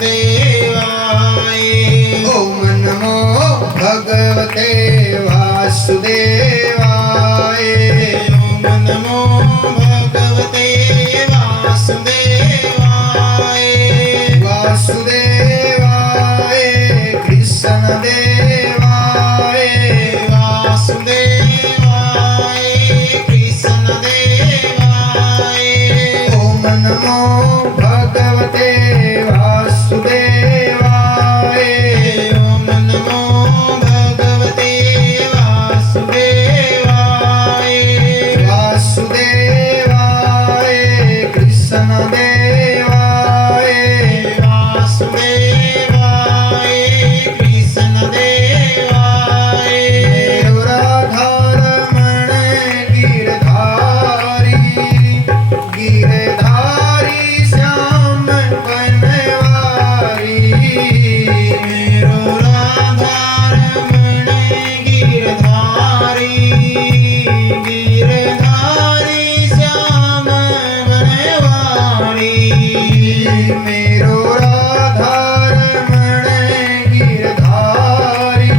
वासुदेवाय। ओम नमो भगवते वासुदेवाय। ओम नमो भगवते वासुदेवाय। वासुदेवाय कृष्ण देवाय। वासुदेवाय कृष्ण देवाय। ओम नमो भगवते वासुदेवाय। ओम नमो भगवते वासुदेवाय। वासुदेवाय कृष्ण देवाय। वासुदेवाय कृष्ण देवाय। मेरो राधारमण गिरधारी, गिरधारी श्याम बनवारी। मेरो राधारमण गिरधारी, गिरधारी श्याम बनवारी। मेरो राधारमण गिरधारी,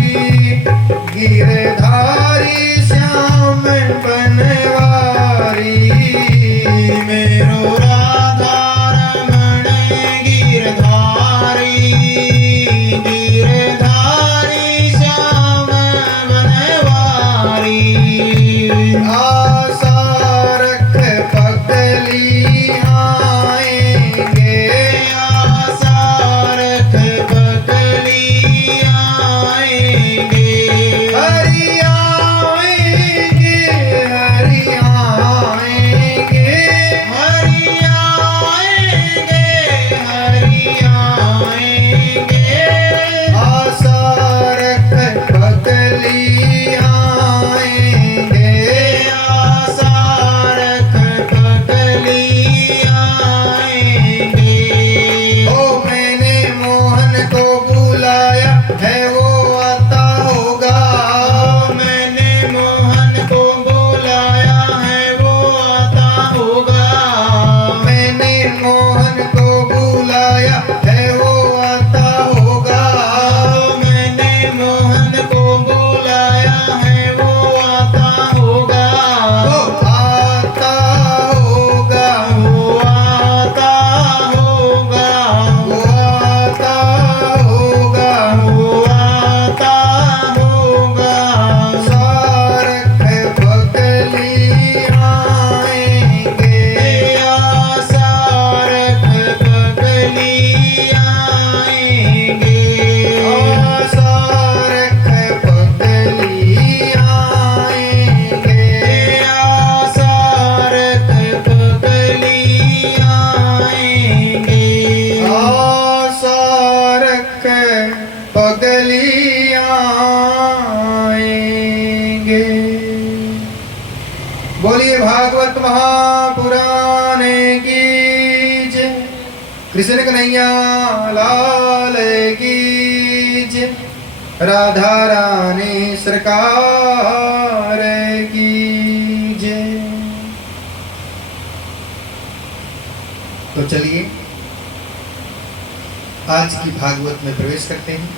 गिरधारी श्याम बनवारी। मेरो राधारमण गिरधारी, गिरधारी श्याम बनवारी। आशा रख पगली आएंगे। आशा रख बगली आएंगे। हरि आएंगे, हरि आएंगे। हरि आएंगे, हरि आएंगे। आशा रख पगली आएंगे। आशा रख बगली आएंगे। ओ मैंने मोहन को बुलाया है वो आता होगा। मैंने मोहन को बुलाया है वो आता होगा। मैंने मोहन को बुलाया है वो आता होगा। मैंने मोहन को बुलाया है वो आता होगा। वो आता होगा, वो आता होगा। वो आता होगा। वो आता होगा। सारख बगली आएंगे। आशा रख बगली आएंगे। आशा रख बगली आएंगे। आशा रख बगली आएंगे। आशा रख बगली आएंगे। बोलिए भागवत महापुराण की जय। कृष्ण कन्हैया लाल की जय। राधा रानी सरकार की जय। तो चलिए आज की भागवत में प्रवेश करते हैं।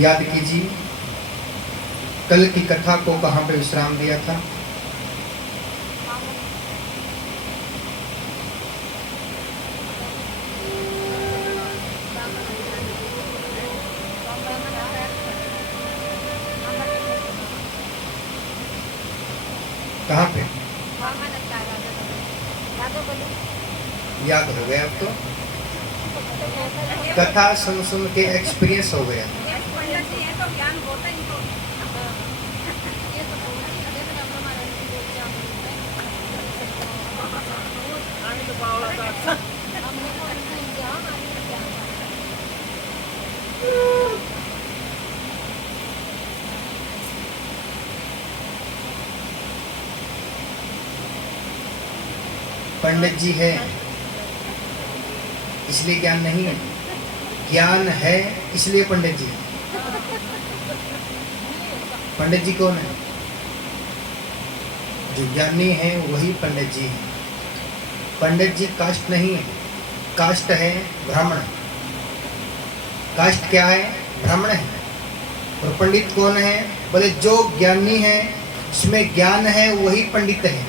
याद कीजिए कल की कथा को कहाँ पे विश्राम दिया था। कहाँ पे याद हो गया? अब तो कथा सुन सुन के एक्सपीरियंस हो गया। पंडित जी है इसलिए ज्ञान नहीं है, ज्ञान है इसलिए पंडित जी। पंडित जी कौन है? जो ज्ञानी है वही पंडित जी है। पंडित जी कास्ट नहीं है, कास्ट है ब्राह्मण। कास्ट क्या है? ब्राह्मण है। और पंडित कौन है? बोले जो ज्ञानी है, जिसमें ज्ञान है, वही पंडित है।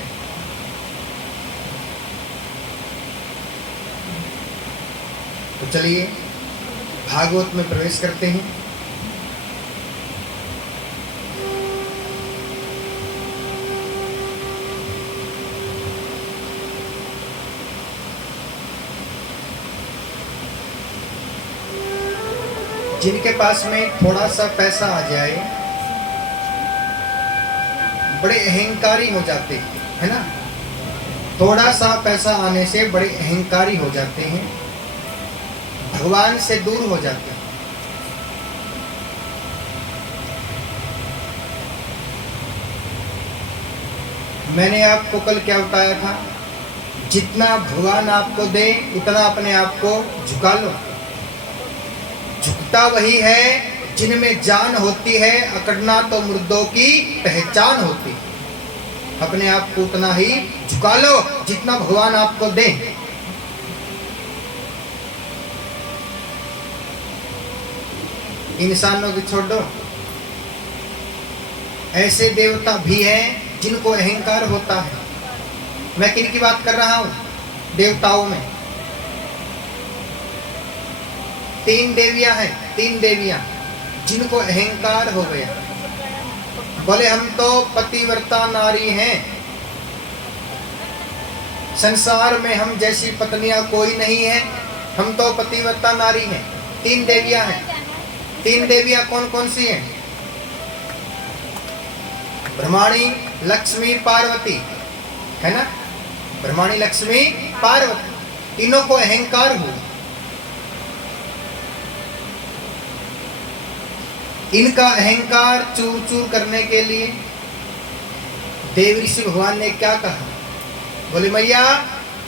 तो चलिए भागवत में प्रवेश करते हैं। जिनके पास में थोड़ा सा पैसा आ जाए, बड़े अहंकारी हो जाते हैं, है ना। थोड़ा सा पैसा आने से बड़े अहंकारी हो जाते हैं, भगवान से दूर हो जाते हैं। मैंने आपको कल क्या बताया था? जितना भगवान आपको दे उतना अपने आप को झुका लो। झुकता वही है जिनमें जान होती है, अकड़ना तो मुर्दों की पहचान होती है। अपने आप को उतना ही झुका लो जितना भगवान आपको दे। इंसानों को छोड़ दो। ऐसे देवता भी हैं जिनको अहंकार होता है। मैं किन की बात कर रहा हूं? देवताओं में 3 देवियां हैं, 3 देवियां जिनको अहंकार हो गया। बोले हम तो पतिव्रता नारी हैं, संसार में हम जैसी पत्नियां कोई नहीं है, हम तो पतिव्रता नारी हैं। 3 देवियां हैं। 3 देवियां कौन कौन सी हैं? ब्रह्माणी, लक्ष्मी, पार्वती, है ना। ब्रह्माणी, लक्ष्मी, पार्वती, तीनों को अहंकार हुआ। इनका अहंकार चूर चूर करने के लिए देव ऋषि भगवान ने क्या कहा? बोले मैया,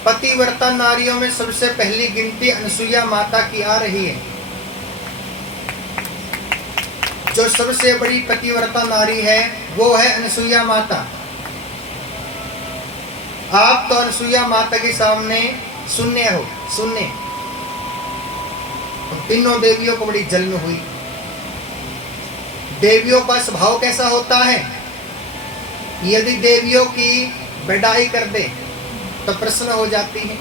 पतिव्रता नारियों में सबसे पहली गिनती अनसुईया माता की आ रही है। जो सबसे बड़ी पतिव्रता नारी है वो है अनसुईया माता। आप तो अनसुईया माता के सामने शून्य हो, शून्य। तीनों देवियों को बड़ी जलन हुई। देवियों का स्वभाव कैसा होता है? यदि देवियों की बढ़ाई कर दे तो प्रसन्न हो जाती है,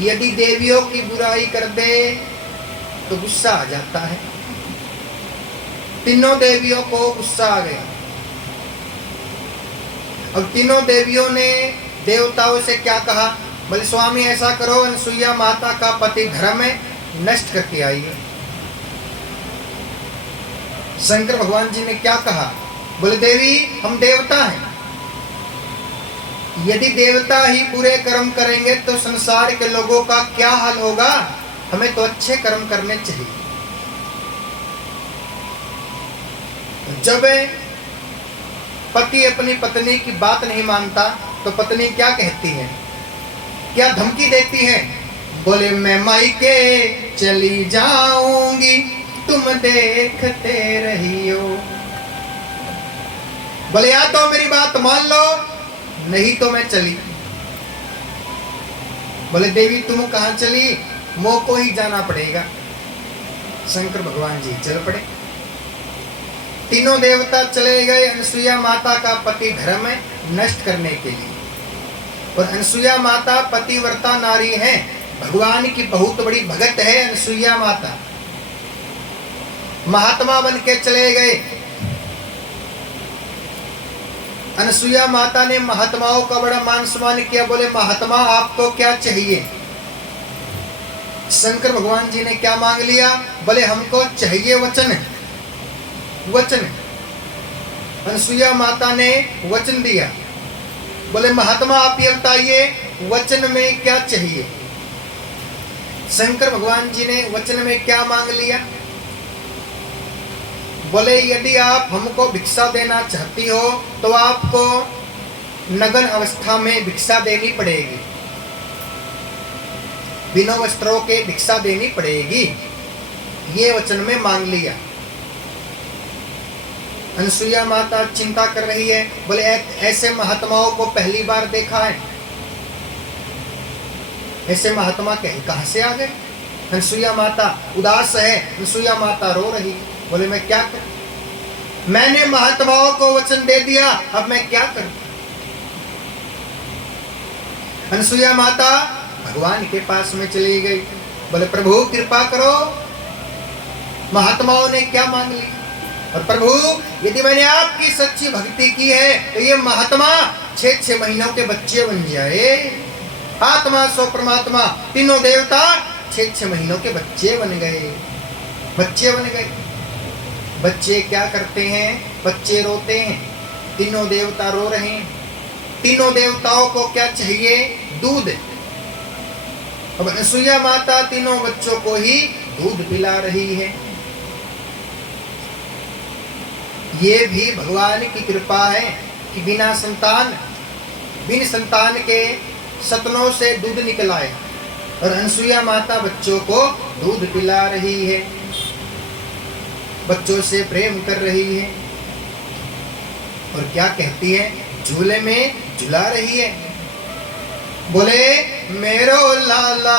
यदि देवियों की बुराई कर दे तो गुस्सा आ जाता है। तीनों देवियों को गुस्सा आ गया। अब तीनों देवियों ने देवताओं से क्या कहा? बोले स्वामी ऐसा करो, अनसुईया माता का पति धर्म नष्ट करके आइए। शंकर भगवान जी ने क्या कहा? बोले देवी हम देवता हैं, यदि देवता ही बुरे कर्म करेंगे तो संसार के लोगों का क्या हाल होगा? हमें तो अच्छे कर्म करने चाहिए। जब पति अपनी पत्नी की बात नहीं मानता तो पत्नी क्या कहती है, क्या धमकी देती है? बोले मैं मायके चली जाऊंगी, तुम देखते रहियो। बोले या तो मेरी बात मान लो, नहीं तो मैं चली। बोले देवी तुम कहां चली? मोह को ही जाना पड़ेगा। शंकर भगवान जी चल पड़े। तीनों देवता चले गए अनसुईया माता का पति धर्म नष्ट करने के लिए। और अनसुईया माता पतिव्रता नारी है, भगवान की बहुत बड़ी भगत है अनसुईया माता। महात्मा बन के चले गए। अनसुईया माता ने महात्माओं का बड़ा मान सम्मान किया। बोले महात्मा आपको क्या चाहिए? शंकर भगवान जी ने क्या मांग लिया? बोले हमको चाहिए वचन, वचन। अनसुईया माता ने वचन दिया। बोले महात्मा आप ये बताइए वचन में क्या चाहिए? शंकर भगवान जी ने वचन में क्या मांग लिया? बोले यदि आप हमको भिक्षा देना चाहती हो तो आपको नग्न अवस्था में भिक्षा देनी पड़ेगी, बिना वस्त्रों के भिक्षा देनी पड़ेगी। ये वचन में मांग लिया। अनसुईया माता चिंता कर रही है। बोले ऐसे महात्माओं को पहली बार देखा है। ऐसे महात्मा कहाँ से आ गए? अनसुईया माता उदास है, अनसुईया माता रो रही। बोले मैं क्या करूं? मैंने महात्माओं को वचन दे दिया, अब मैं क्या करूं? अनसुईया माता भगवान के पास में चली गई। बोले प्रभु कृपा करो, महात्माओं ने क्या मांग ली? और प्रभु यदि मैंने आपकी सच्ची भक्ति की है तो ये महात्मा 6 महीनों के बच्चे बन जाए। आत्मा सो परमात्मा तीनों देवता 6 महीनों के बच्चे बन गए। बच्चे बन गए। बच्चे क्या करते हैं? बच्चे रोते हैं। तीनों देवता रो रहे हैं। तीनों देवताओं को क्या चाहिए? दूध। अब अनसुईया माता तीनों बच्चों को ही दूध पिला रही है। ये भी भगवान की कृपा है कि बिन संतान के सतनों से दूध निकल आए और अनसुईया माता बच्चों को दूध पिला रही है, बच्चों से प्रेम कर रही है। और क्या कहती है? झूले में झुला रही है। बोले मेरो लाला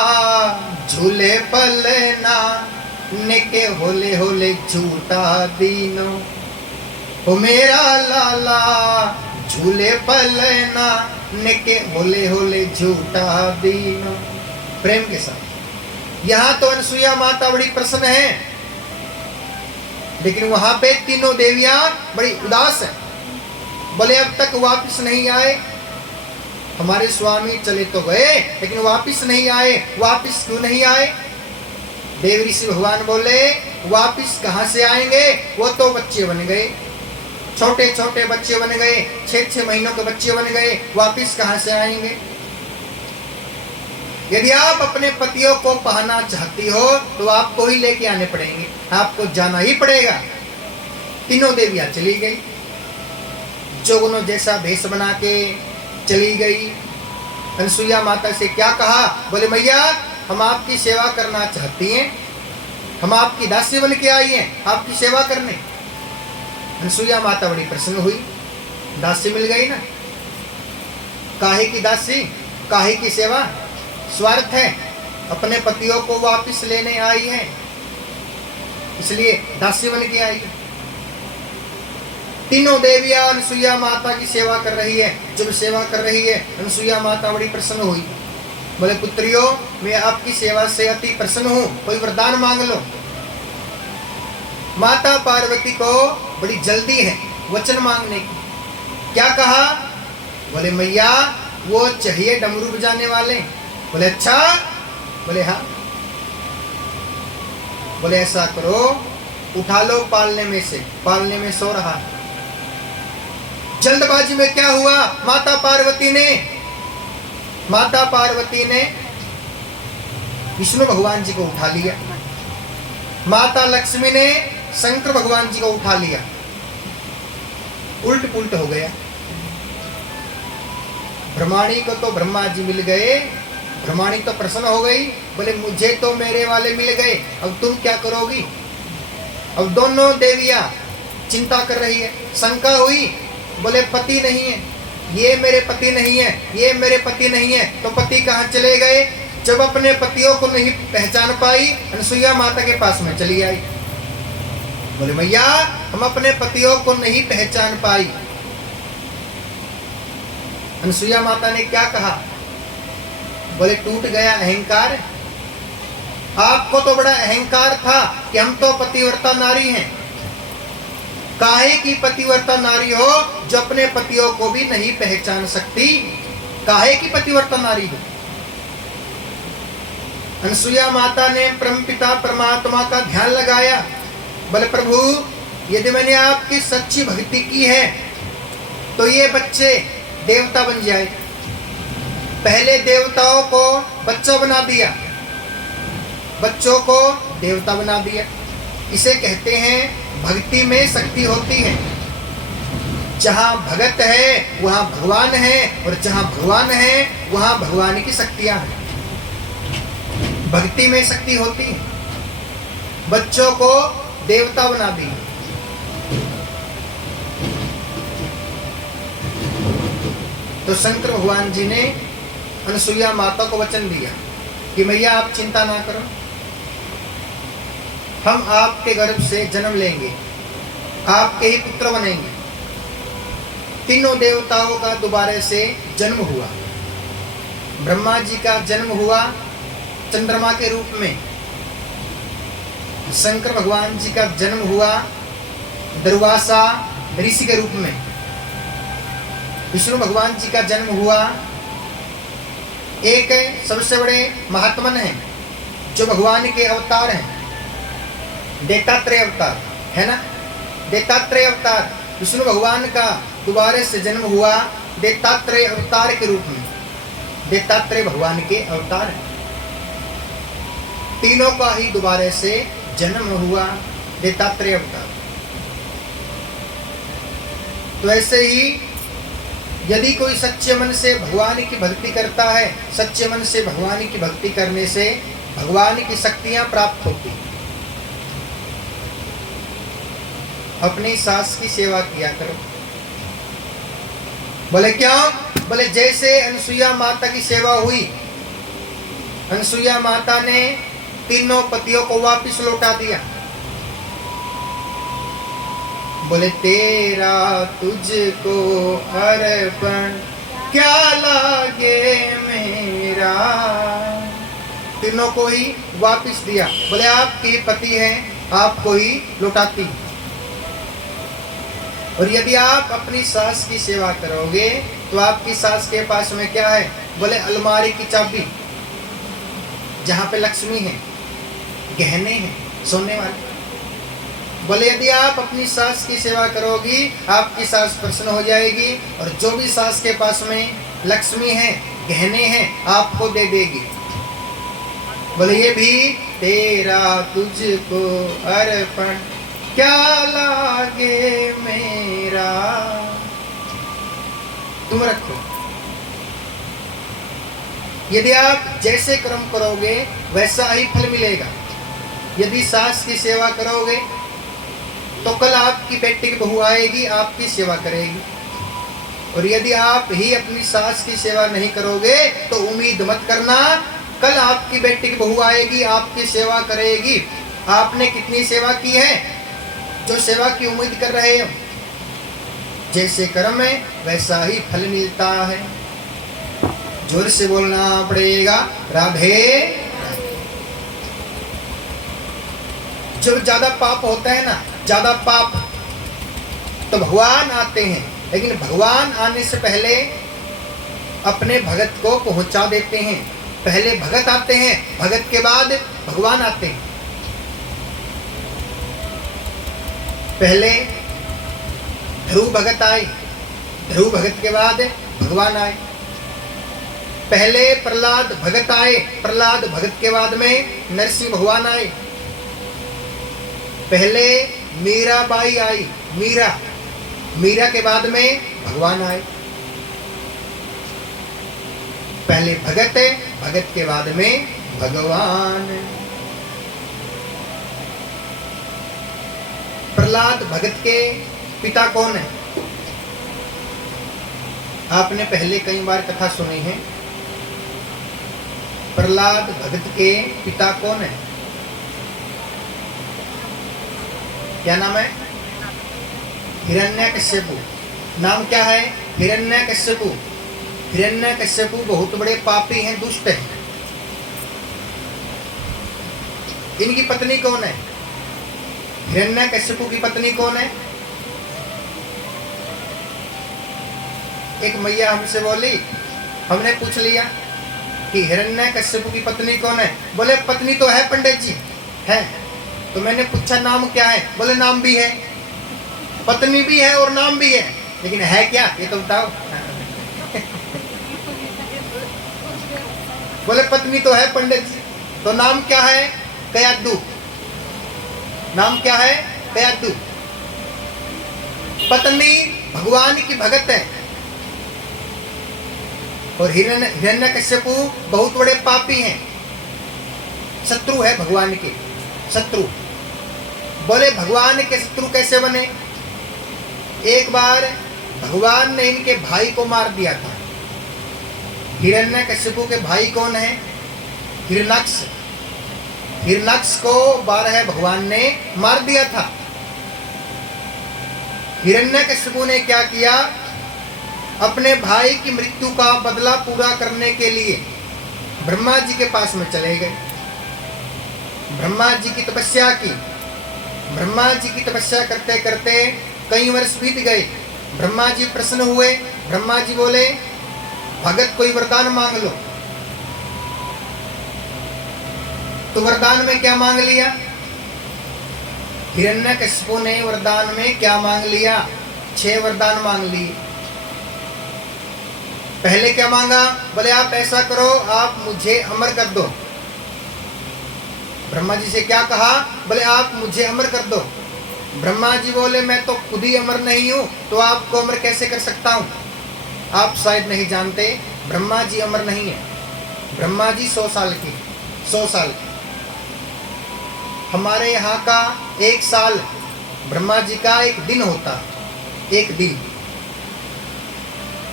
झूले पलना नेके होले होले झूठा दीनो। ओ मेरा लाला झूले पलना नेके होले होले झूठा दीनो। प्रेम के साथ। यहाँ तो अनसुईया माता बड़ी प्रसन्न है, लेकिन वहां पे तीनों देवियां बड़ी उदास है। बोले अब तक वापस नहीं आए, हमारे स्वामी चले तो गए लेकिन वापस नहीं आए। वापस क्यों नहीं आए? देव ऋषि भगवान बोले वापस कहां से आएंगे? वो तो बच्चे बन गए, छोटे छोटे बच्चे बन गए, 6 महीनों के बच्चे बन गए, वापस कहां से आएंगे? यदि आप अपने पतियों को पाना चाहती हो तो आपको ही लेके आने पड़ेंगे, आपको जाना ही पड़ेगा। तीनों देवियां चली गई, जोगनों जैसा भेष बना के चली गई। अनसुईया माता से क्या कहा? बोले मैया हम आपकी सेवा करना चाहती हैं, हम आपकी दासी बन के आई हैं आपकी सेवा करने। अनसुईया माता बड़ी प्रसन्न हुई, दासी मिल गई ना। काहे की दासी, काहे की सेवा? स्वार्थ है, अपने पतियों को वापस लेने आई है, इसलिए दासी बन के आई है। तीनों देवियां अनसुईया माता की सेवा कर रही है। जब सेवा कर रही है अनसुईया माता बड़ी प्रसन्न हुई। बोले पुत्रियों मैं आपकी सेवा से अति प्रसन्न हूं, कोई वरदान मांग लो। माता पार्वती को बड़ी जल्दी है वचन मांगने की। क्या कहा? बोले मैया वो चाहिए डमरू बजाने वाले। बोले अच्छा? बोले हाँ। बोले ऐसा करो उठा लो पालने में से, पालने में सो रहा है। जल्दबाजी में क्या हुआ? माता पार्वती ने विष्णु भगवान जी को उठा लिया, माता लक्ष्मी ने शंकर भगवान जी को उठा लिया। उल्ट पुल्ट हो गया। ब्रह्माणी को तो ब्रह्मा जी मिल गए, ब्रह्माणी तो प्रसन्न हो गई। बोले मुझे तो मेरे वाले मिल गए, अब तुम क्या करोगी? अब दोनों देवियां चिंता कर रही है, शंका हुई। बोले पति नहीं है, ये मेरे पति नहीं है, ये मेरे पति नहीं है, तो पति कहाँ चले गए? जब अपने पतियों को नहीं पहचान पाई अनसुईया माता के पास में चली आई। बोले मैया हम अपने पतियों को नहीं पहचान पाई। अनसुईया माता ने क्या कहा? बोले टूट गया अहंकार। आपको तो बड़ा अहंकार था कि हम तो पतिव्रता नारी हैं। काहे की पतिव्रता नारी हो जो अपने पतियों को भी नहीं पहचान सकती? काहे की पतिव्रता नारी हो? अनसुईया माता ने परमपिता परमात्मा का ध्यान लगाया। बोले प्रभु यदि मैंने आपकी सच्ची भक्ति की है तो ये बच्चे देवता बन जाए। पहले देवताओं को बच्चा बना दिया, बच्चों को देवता बना दिया। इसे कहते हैं भक्ति में शक्ति होती है। जहाँ भगत है वहाँ भगवान है, और जहाँ भगवान है वहाँ भगवान की शक्तियाँ हैं। भक्ति में शक्ति होती है। बच्चों को देवता बना दी। तो शंकर भगवान जी ने अनसुईया माता को वचन दिया कि मैया आप चिंता ना करो, हम आपके गर्भ से जन्म लेंगे, आपके ही पुत्र बनेंगे। तीनों देवताओं का दोबारा से जन्म हुआ। ब्रह्मा जी का जन्म हुआ चंद्रमा के रूप में, शंकर भगवान जी का जन्म हुआ दुर्वासा ऋषि के रूप में, विष्णु भगवान जी का जन्म हुआ एक सबसे बड़े महात्मन हैं जो भगवान के अवतार हैं, दत्तात्रेय अवतार है ना। दत्तात्रेय अवतार विष्णु भगवान का दोबारा से जन्म हुआ दत्तात्रेय अवतार के रूप में, दत्तात्रेय भगवान के अवतार हैं। तीनों का ही दोबारा से जन्म हुआ दत्तात्रेय अवतार। तो ऐसे ही यदि कोई सच्चे मन से भगवान की भक्ति करता है, सच्चे मन से भगवान की भक्ति करने से भगवान की शक्तियां प्राप्त होती। अपनी सास की सेवा किया करो। बोले क्या? बोले जैसे अनसुईया माता की सेवा हुई, अनसुईया माता ने तीनों पतियों को वापस लौटा दिया। बोले तेरा तुझको अर्पण क्या लागे मेरा, तीनों को ही वापस दिया। बोले आपके पति हैं, आपको ही लौटाती। और यदि आप अपनी सास की सेवा करोगे तो आपकी सास के पास में क्या है? बोले अलमारी की चाबी, जहां पे लक्ष्मी है, गहने हैं, सोने वाले। बोले यदि आप अपनी सास की सेवा करोगी आपकी सास प्रसन्न हो जाएगी और जो भी सास के पास में लक्ष्मी है, गहने हैं, आपको दे देगी। बोले ये भी तेरा तुझको अर्पण क्या लागे मेरा, तुम रखो। यदि आप जैसे कर्म करोगे वैसा ही फल मिलेगा। यदि सास की सेवा करोगे तो कल आपकी बेटी की बहू आएगी, आपकी सेवा करेगी। और यदि आप ही अपनी सास की सेवा नहीं करोगे तो उम्मीद मत करना कल आपकी बेटी की बहू आएगी, आपकी सेवा करेगी। आपने कितनी सेवा की है जो सेवा की उम्मीद कर रहे हो? जैसे कर्म है वैसा ही फल मिलता है। जोर से बोलना पड़ेगा राधे। जब ज्यादा पाप होता है ना, ज्यादा पाप, तो भगवान आते हैं, लेकिन भगवान आने से पहले अपने भगत को पहुंचा देते हैं। पहले भगत आते हैं, भगत के बाद भगवान आते हैं। पहले ध्रुव भगत आए, ध्रुव भगत के बाद भगवान आए। पहले प्रहलाद भगत आए, प्रहलाद भगत के बाद में नरसिंह भगवान आए। पहले मीराबाई आई, मीरा, मीरा के बाद में भगवान आए। पहले भगत है, भगत के बाद में भगवान। प्रहलाद भगत के पिता कौन है? आपने पहले कई बार कथा सुनी है। प्रहलाद भगत के पिता कौन है? क्या नाम है? हिरण्यकश्यपु। नाम क्या है? हिरण्यकश्यपु। हिरण्यकश्यपु बहुत बड़े पापी हैं, दुष्ट हैं। इनकी पत्नी कौन है? हिरण्यकश्यपु की पत्नी कौन है? एक मैया हमसे बोली, हमने पूछ लिया कि हिरण्यकश्यपु की पत्नी कौन है? बोले पत्नी तो है पंडित जी, है। तो मैंने पूछा नाम क्या है? बोले नाम भी है, पत्नी भी है और नाम भी है, लेकिन है क्या ये तो बताओ। बोले पत्नी तो है पंडित जी, तो नाम क्या है? कयादू। नाम क्या है? कयादू। पत्नी भगवान की भगत है और हिरण्यकश्यपु बहुत बड़े पापी हैं, शत्रु है भगवान के, शत्रु। बोले भगवान के शत्रु कैसे बने? एक बार भगवान ने इनके भाई को मार दिया था। हिरण्यकश्यपु के भाई कौन है? हिरणाक्ष को 12 भगवान ने मार दिया था। हिरण्यकशिपु ने क्या किया, अपने भाई की मृत्यु का बदला पूरा करने के लिए ब्रह्मा जी के पास में चले गए। ब्रह्मा जी की तपस्या की। ब्रह्मा जी की तपस्या करते करते कई वर्ष बीत गए। ब्रह्मा जी प्रसन्न हुए। ब्रह्मा जी बोले, भगत कोई वरदान मांग लो। तो वरदान में क्या मांग लिया? हिरण्यकशिपु ने वरदान में क्या मांग लिया? 6 वरदान मांग लिए। पहले क्या मांगा? बोले आप ऐसा करो, आप मुझे अमर कर दो। ब्रह्मा जी से क्या कहा? बोले आप मुझे अमर कर दो। ब्रह्मा जी बोले मैं तो खुद ही अमर नहीं हूं, तो आपको अमर कैसे कर सकता हूं? आप शायद नहीं जानते, ब्रह्मा जी अमर नहीं है। ब्रह्मा जी 100 साल की 100 साल की। हमारे यहाँ का 1 साल ब्रह्मा जी का 1 दिन होता, 1 दिन।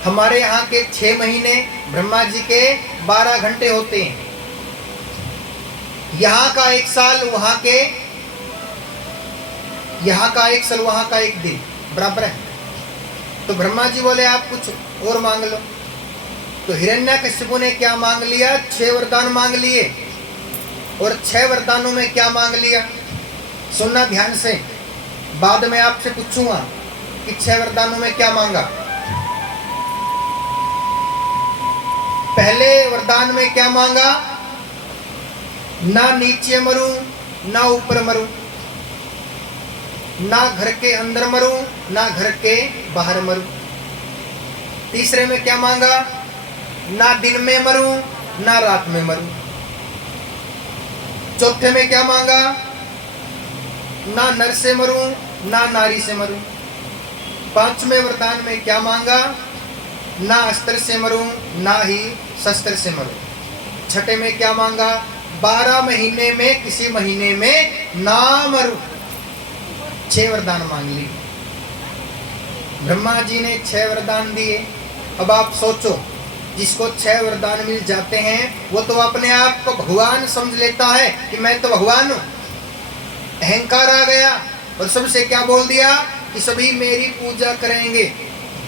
हमारे यहाँ के 6 महीने ब्रह्मा जी के 12 घंटे होते हैं। यहाँ का 1 साल वहाँ के, यहाँ का 1 साल वहाँ का 1 दिन बराबर है। तो ब्रह्मा जी बोले आप कुछ और मांग लो। तो हिरण्यकशिपु ने क्या मांग लिया? 6 वरदान मांग लिए। और 6 वरदानों में क्या मांग लिया? सुनना ध्यान से, बाद में आपसे पूछूंगा कि 6 वरदानों में क्या मांगा। पहले वरदान में क्या मांगा? ना नीचे मरूं, ना ऊपर मरूं, ना घर के अंदर मरूं, ना घर के बाहर मरूं। तीसरे में क्या मांगा? ना दिन में मरूं, ना रात में मरूं। चौथे में क्या मांगा? ना नर से मरूं, ना नारी से मरूं। 5वें वरदान में क्या मांगा? ना अस्त्र से मरूं, ना ही शस्त्र से मरूं। 6ठे में क्या मांगा? 12 महीने में किसी महीने में ना मरूं। 6 वरदान मांग ली। ब्रह्मा जी ने 6 वरदान दिए। अब आप सोचो, जिसको 6 वरदान मिल जाते हैं वो तो अपने आप को भगवान समझ लेता है कि मैं तो भगवान हूं। अहंकार आ गया और सबसे क्या बोल दिया कि सभी मेरी पूजा करेंगे,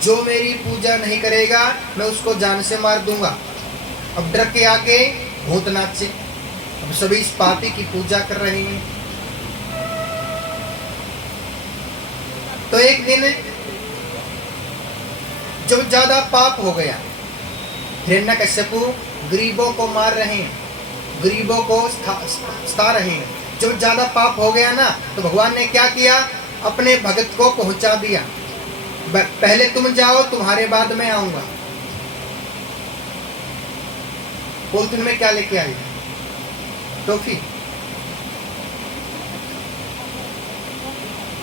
जो मेरी पूजा नहीं करेगा मैं उसको जान से मार दूंगा। अब डर के आके भूतनाथ से अब सभी इस पापी की पूजा कर रहे हैं। तो एक दिन जब ज्यादा पाप हो गया, हिरण्यकशिपु गरीबों को मार रहे हैं, गरीबों को सता रहे हैं। जब ज्यादा पाप हो गया ना, तो भगवान ने क्या किया? अपने भगत को पहुंचा दिया। पहले तुम जाओ, तुम्हारे बाद में आऊंगा। पोलिथीन में क्या लेके आई? टॉफी।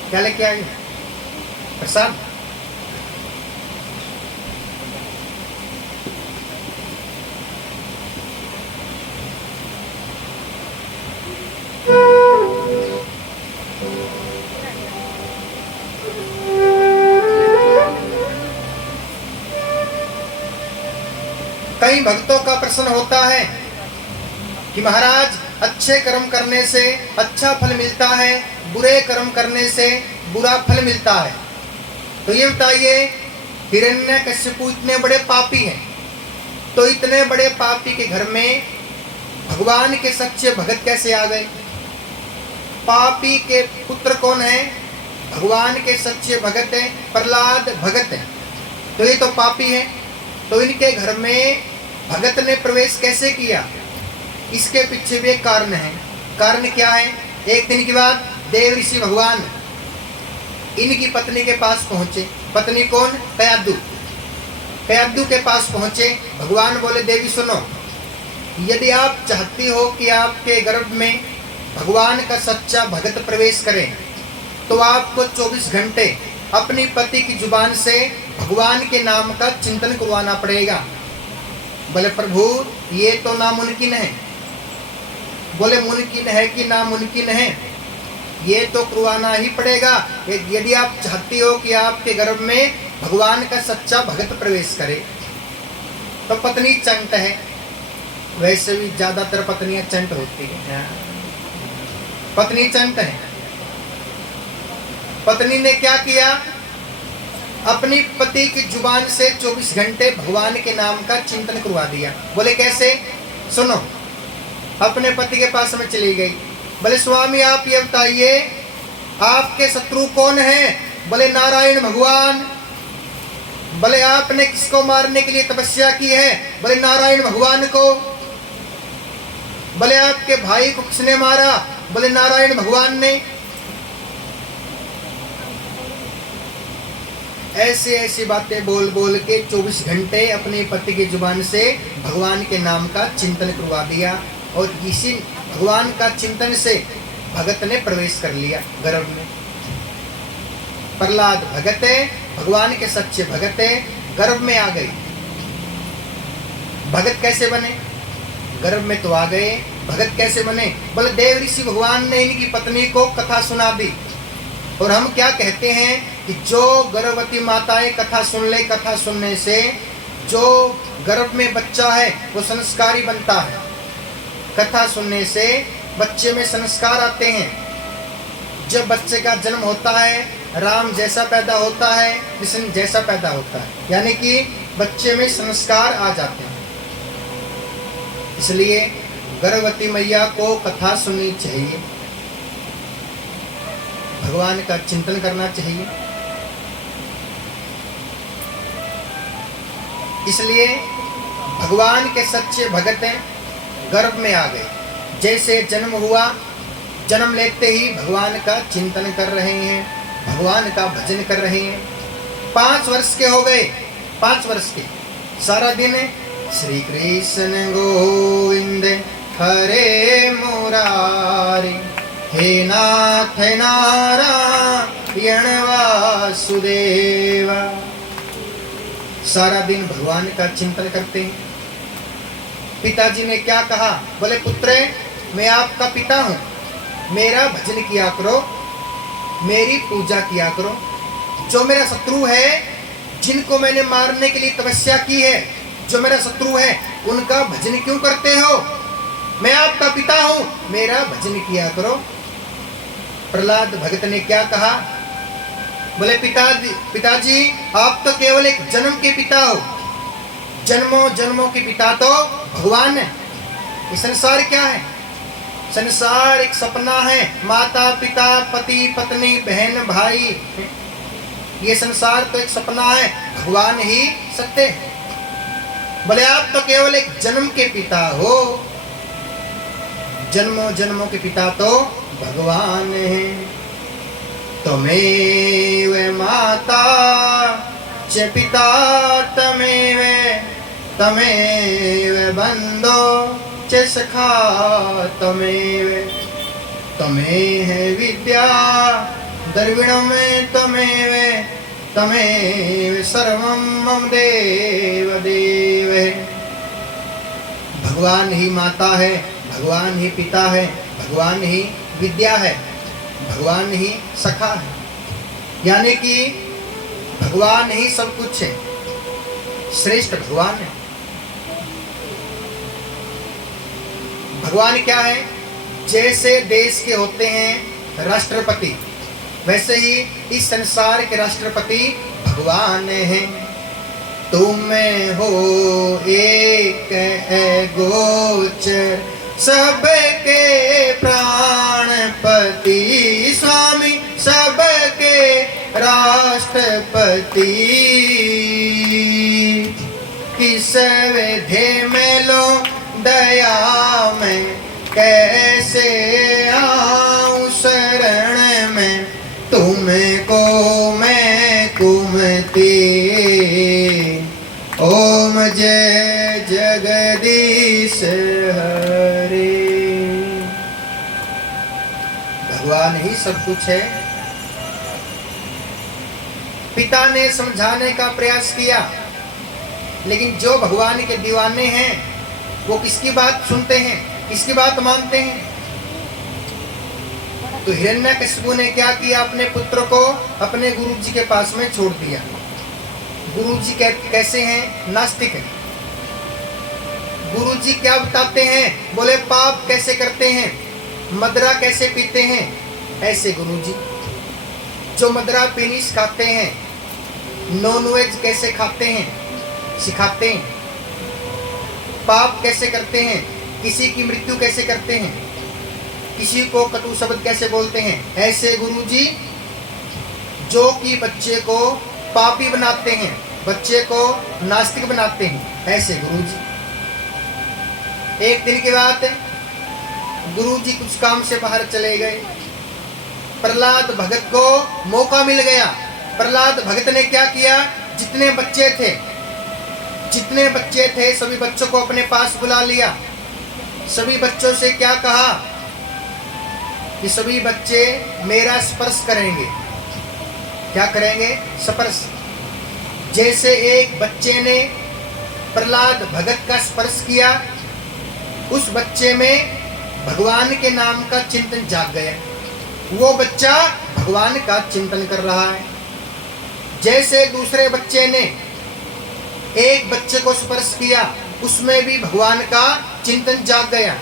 क्या लेके आई? प्रसाद। कई भक्तों का प्रश्न होता है कि महाराज अच्छे कर्म करने से अच्छा फल मिलता है, बुरे कर्म करने से बुरा फल मिलता है। तो ये बताइए, हिरण्यकशिपु इतने बड़े पापी हैं, तो इतने बड़े पापी के घर में भगवान के सच्चे भगत कैसे आ गए? पापी के पुत्र कौन है? भगवान के सच्चे भगत है, प्रहलाद भगत है। तो ये तो पापी है, तो इनके घर में भगत ने प्रवेश कैसे किया? इसके पीछे भी एक कारण है। कारण क्या है? एक दिन की बात, देव ऋषि भगवान इनकी पत्नी के पास पहुंचे। पत्नी कौन? कयादु। कयादु के पास पहुंचे। भगवान बोले, देवी सुनो, यदि आप चाहती हो कि आपके गर्भ में भगवान का सच्चा भगत प्रवेश करे, तो आपको 24 घंटे अपनी पति की जुबान से भगवान के नाम का चिंतन करवाना पड़ेगा। बोले प्रभु, ये तो नामुमकिन है। बोले मुमकिन है कि नामुमकिन है? ये तो करवाना ही पड़ेगा यदि आप चाहती हो कि आपके गर्भ में भगवान का सच्चा भगत प्रवेश करे। तो पत्नी चंट है, वैसे भी ज्यादातर पत्नियां चंट होती है, पत्नी चंट है। पत्नी ने क्या किया, अपनी पति की जुबान से 24 घंटे भगवान के नाम का चिंतन करवा दिया। बोले कैसे, सुनो। अपने पति के पास में चली गई। बोले स्वामी आप ये बताइए आपके शत्रु कौन है? बोले नारायण भगवान। बोले आपने किसको मारने के लिए तपस्या की है? बोले नारायण भगवान को। बोले आपके भाई को किसने मारा? बोले नारायण भगवान ने। ऐसे ऐसी बातें बोल बोल के 24 घंटे अपने पति की जुबान से भगवान के नाम का चिंतन करवा दिया। और इसी भगवान का चिंतन से भगत ने प्रवेश कर लिया गर्भ में। प्रहलाद भगत है, भगवान के सच्चे भगत है, गर्भ में आ गए। भगत कैसे बने? गर्भ में तो आ गए, भगत कैसे बने? बोले देव ऋषि भगवान ने इनकी पत्नी को कथा सुना दी। और हम क्या कहते हैं कि जो गर्भवती माताएं कथा सुन ले, कथा सुनने से जो गर्भ में बच्चा है वो संस्कारी बनता है। कथा सुनने से बच्चे में संस्कार आते हैं। जब बच्चे का जन्म होता है राम जैसा पैदा होता है, कृष्ण जैसा पैदा होता है, यानी कि बच्चे में संस्कार आ जाते हैं। इसलिए गर्भवती मैया को कथा सुननी चाहिए, भगवान का चिंतन करना चाहिए। इसलिए भगवान के सच्चे भगत हैं, गर्भ में आ गए। जैसे जन्म हुआ, जन्म लेते ही भगवान का चिंतन कर रहे हैं, भगवान का भजन कर रहे हैं। 5 वर्ष के हो गए, 5 वर्ष के सारा दिन श्री कृष्ण गोविंद हरे मुरारी, हे नाथ नारायण वासुदेवा। सारा दिन भगवान का चिंतन करते हैं। पिताजी ने क्या कहा? बोले पुत्र मैं आपका पिता हूँ, मेरा भजन किया करो, मेरी पूजा किया करो। जो मेरा शत्रु है, जिनको मैंने मारने के लिए तपस्या की है, जो मेरा शत्रु है उनका भजन क्यों करते हो? मैं आपका पिता हूँ, मेरा भजन किया करो। प्रहलाद भगत ने क्या कहा? बोले पिताजी आप तो केवल एक जन्म के पिता हो, जन्मों जन्मों के पिता तो भगवान है। ये संसार क्या है? संसार एक सपना है। माता पिता पति पत्नी बहन भाई, ये संसार तो एक सपना है, भगवान ही सत्य है। बोले आप तो केवल एक जन्म के पिता हो, जन्मों जन्मों के पिता तो भगवान है। तमेव माता च पिता तमेव, तमेव बंधो च सखा तमेव, तमेह विद्या द्रविणम तमेव, तमेव सर्वं मम देव देव। भगवान ही माता है, भगवान ही पिता है, भगवान ही विद्या है, भगवान ही सखा है, यानी कि भगवान ही सब कुछ है। श्रेष्ठ भगवान है। भगवान क्या है? जैसे देश के होते हैं राष्ट्रपति, वैसे ही इस संसार के राष्ट्रपति भगवान हैं। तुम हो एक गोचर सबके प्राणपति, स्वामी सबके राष्ट्रपति। किस विधि में लो दया में, कैसे आऊं शरण में, तुमको मैं कुमति। ओम जय जगदीश हरे। भगवान ही सब कुछ है। पिता ने समझाने का प्रयास किया, लेकिन जो भगवान के दीवाने हैं वो किसकी बात सुनते हैं, किसकी बात मानते हैं? तो हिरण्यकशिपु ने क्या किया? अपने पुत्र को अपने गुरुजी के पास में छोड़ दिया। गुरुजी कैसे हैं? नास्तिक है। गुरुजी क्या बताते हैं? बोले पाप कैसे करते हैं, मदरा कैसे पीते हैं, ऐसे गुरुजी जो मदरा पीनी सिखाते हैं, नॉनवेज कैसे खाते हैं सिखाते हैं, पाप कैसे करते हैं, किसी की मृत्यु कैसे करते हैं, किसी को कटु शब्द कैसे बोलते हैं, ऐसे गुरुजी जो कि बच्चे को पापी बनाते हैं, बच्चे को नास्तिक बनाते हैं, ऐसे गुरुजी। एक दिन की बात है, गुरुजी कुछ काम से बाहर चले गए। प्रहलाद भगत को मौका मिल गया। प्रहलाद भगत ने क्या किया? जितने बच्चे थे सभी बच्चों को अपने पास बुला लिया। सभी बच्चों से क्या कहा कि सभी बच्चे मेरा स्पर्श करेंगे। क्या करेंगे? स्पर्श। जैसे एक बच्चे ने प्रहलाद भगत का स्पर्श किया, उस बच्चे में भगवान के नाम का चिंतन जाग गया। वो बच्चा भगवान का चिंतन कर रहा है। जैसे दूसरे बच्चे ने एक बच्चे को स्पर्श किया, उसमें भी भगवान का चिंतन जाग गया।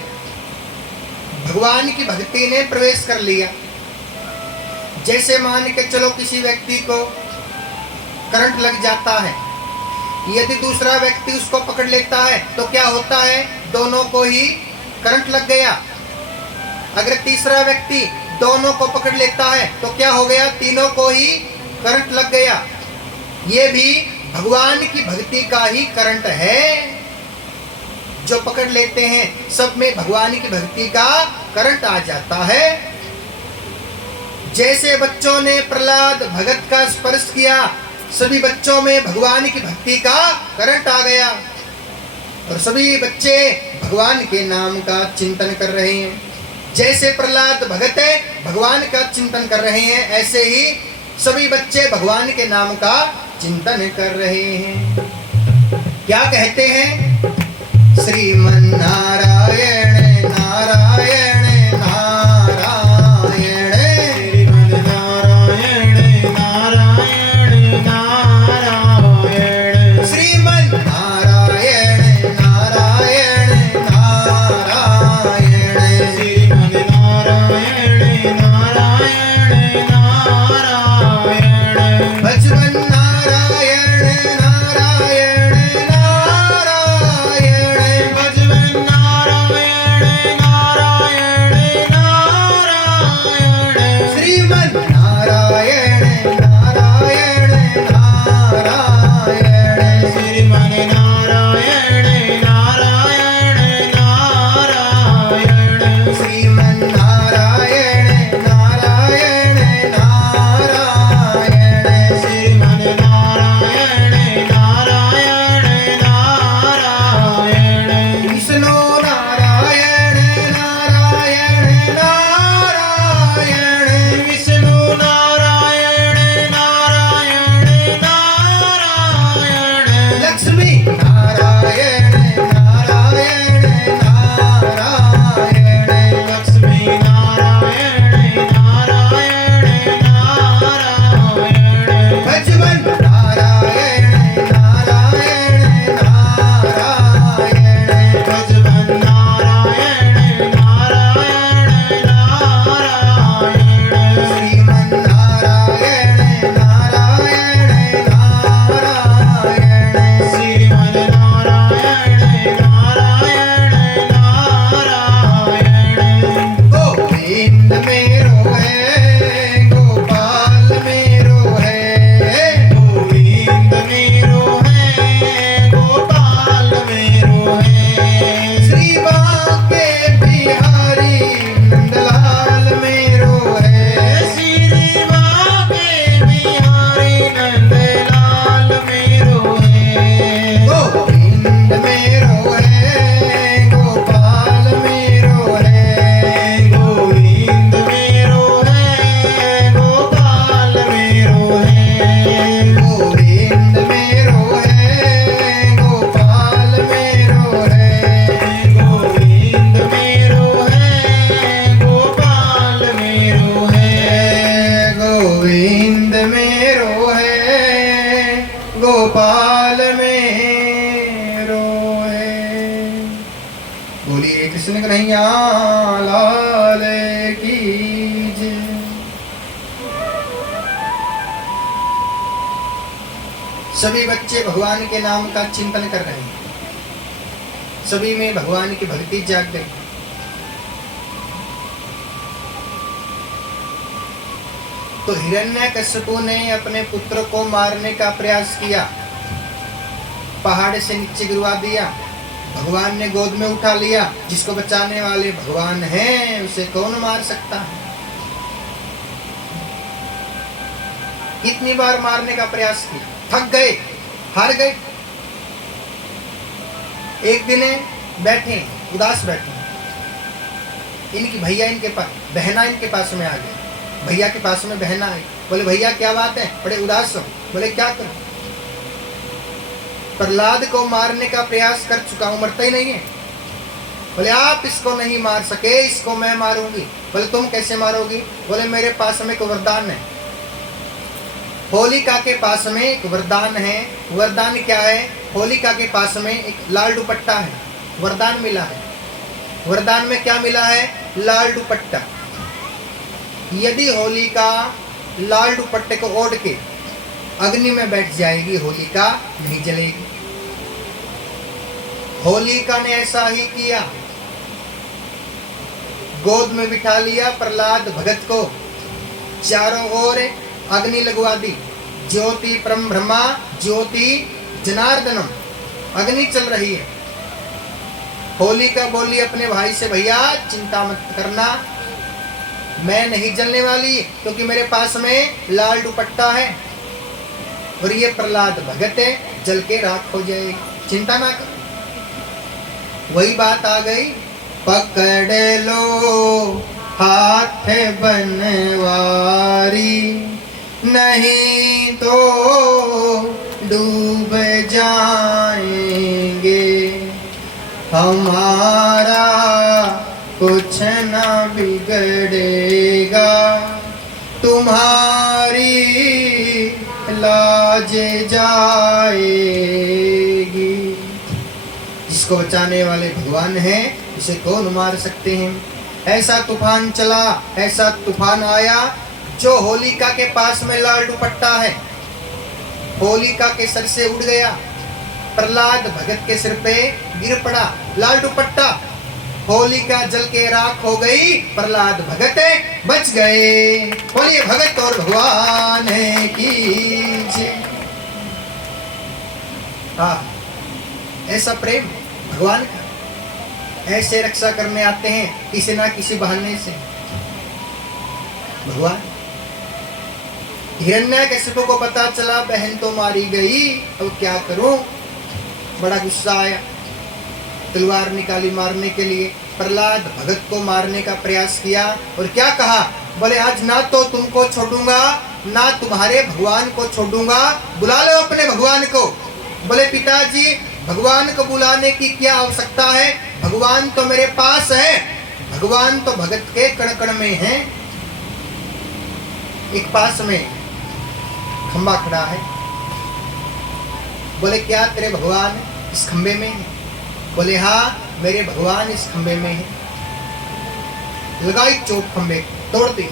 भगवान की भक्ति ने प्रवेश कर लिया। जैसे मान के चलो किसी व्यक्ति को करंट लग जाता है, यदि दूसरा व्यक्ति उसको पकड़ लेता है तो क्या होता है? दोनों को ही करंट लग गया। अगर तीसरा व्यक्ति दोनों को पकड़ लेता है तो क्या हो गया? तीनों को ही करंट लग गया। ये भी भगवान की भक्ति का ही करंट है। जो पकड़ लेते हैं सब में भगवान की भक्ति का करंट आ जाता है। जैसे बच्चों ने प्रहलाद भगत का स्पर्श किया, सभी बच्चों में भगवान की भक्ति का करंट आ गया और सभी बच्चे भगवान के नाम का चिंतन कर रहे हैं। जैसे प्रहलाद भगत भगवान का चिंतन कर रहे हैं, ऐसे ही सभी बच्चे भगवान के नाम का चिंतन कर रहे हैं। क्या कहते हैं? श्रीमन नारायण नारायण नारायण, श्रीमन नारायण नारायण नारायण, श्रीमन नारायण नारायण नारायण, श्रीमन नारायण नारायण नारायण, भजवन नारायण नारायण नारायण, बोलिए कृष्ण कन्हैया लाल की जय। सभी बच्चे भगवान के नाम का चिंतन कर रहे हैं, सभी में भगवान की भक्ति जाग गई। तो हिरण्यकश्यपु ने अपने पुत्र को मारने का प्रयास किया, पहाड़ से नीचे गिरवा दिया, भगवान ने गोद में उठा लिया। जिसको बचाने वाले भगवान हैं उसे कौन मार सकता है। कितनी बार मारने का प्रयास किया, थक गए, हार गए। एक दिन बैठे उदास बैठे, इनकी भैया इनके पास, बहना इनके पास में आ गई। भैया के पास में बहना आई, बोले भैया क्या बात है, बड़े उदास हो। बोले क्या करूं, प्रहलाद को मारने का प्रयास कर चुका हूं, मरता ही नहीं है। बोले आप इसको नहीं मार सके, इसको मैं मारूंगी। बोले तुम कैसे मारोगी। बोले मेरे पास में एक वरदान है। होलिका के पास में एक वरदान है। वरदान क्या है। होलिका के पास में एक लाल दुपट्टा है, वरदान मिला है। वरदान में क्या मिला है, लाल दुपट्टा। यदि होलिका लाल दुपट्टे को ओढ़ के अग्नि में बैठ जाएगी, होलिका नहीं जलेगी। होलिका ने ऐसा ही किया, गोद में बिठा लिया प्रहलाद भगत को, चारों ओर अग्नि लगवा दी। ज्योति परम ब्रह्मा ज्योति जनार्दनम, अग्नि चल रही है। होलिका बोली अपने भाई से, भैया चिंता मत करना, मैं नहीं जलने वाली, क्योंकि मेरे पास में लाल दुपट्टा है और ये प्रहलाद भगत है, जल के राख हो जाएगी, चिंता ना कर। वही बात आ गई, पकड़ लो हाथ बनवारी, नहीं तो डूब जाएंगे, हमारा कुछ ना बिगड़ेगा, तुम्हारी लाज जाएगी। जिसको बचाने वाले भगवान हैं उसे कौन मार सकते हैं। ऐसा तूफान चला, ऐसा तूफान आया, जो होलिका के पास में लाल दुपट्टा है, होलिका के सर से उड़ गया, प्रहलाद भगत के सिर पे गिर पड़ा लाल दुपट्टा। होलिका जल के राख हो गई, प्रहलाद भगत बच गए। बोलिए भगत और भगवान की जय। हाँ, ऐसा प्रेम भगवान का, ऐसे रक्षा करने आते हैं किसी ना किसी बहाने से भगवान। हिरण्यकश्यप को पता चला बहन तो मारी गई, अब क्या करूं। बड़ा गुस्सा आया, तलवार निकाली मारने के लिए, प्रहलाद भगत को मारने का प्रयास किया और क्या कहा, बोले आज ना तो तुमको छोड़ूंगा, ना तुम्हारे भगवान को छोड़ूंगा, बुला लो अपने भगवान को। बोले पिताजी भगवान को बुलाने की क्या आवश्यकता है, भगवान तो मेरे पास है, भगवान तो भगत के कण कण में है। एक पास में खंबा खड़ा है, बोले क्या तेरे भगवान इस खंबे में है। बोले हाँ मेरे भगवान इस खंबे में है। लगाई चोट खंबे, तोड़ दी।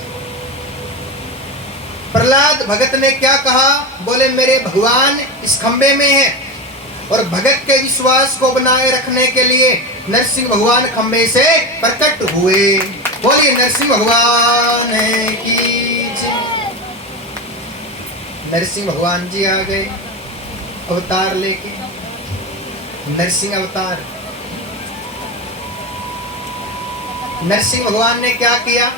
प्रहलाद भगत ने क्या कहा, बोले मेरे भगवान इस खंबे में है। और भगत के विश्वास को बनाए रखने के लिए नरसिंह भगवान खंबे से प्रकट हुए। बोलिए नरसिंह भगवान की जय। नरसिंह भगवान जी आ गए अवतार लेके, नरसिंह अवतार। नरसिंह भगवान ने क्या किया,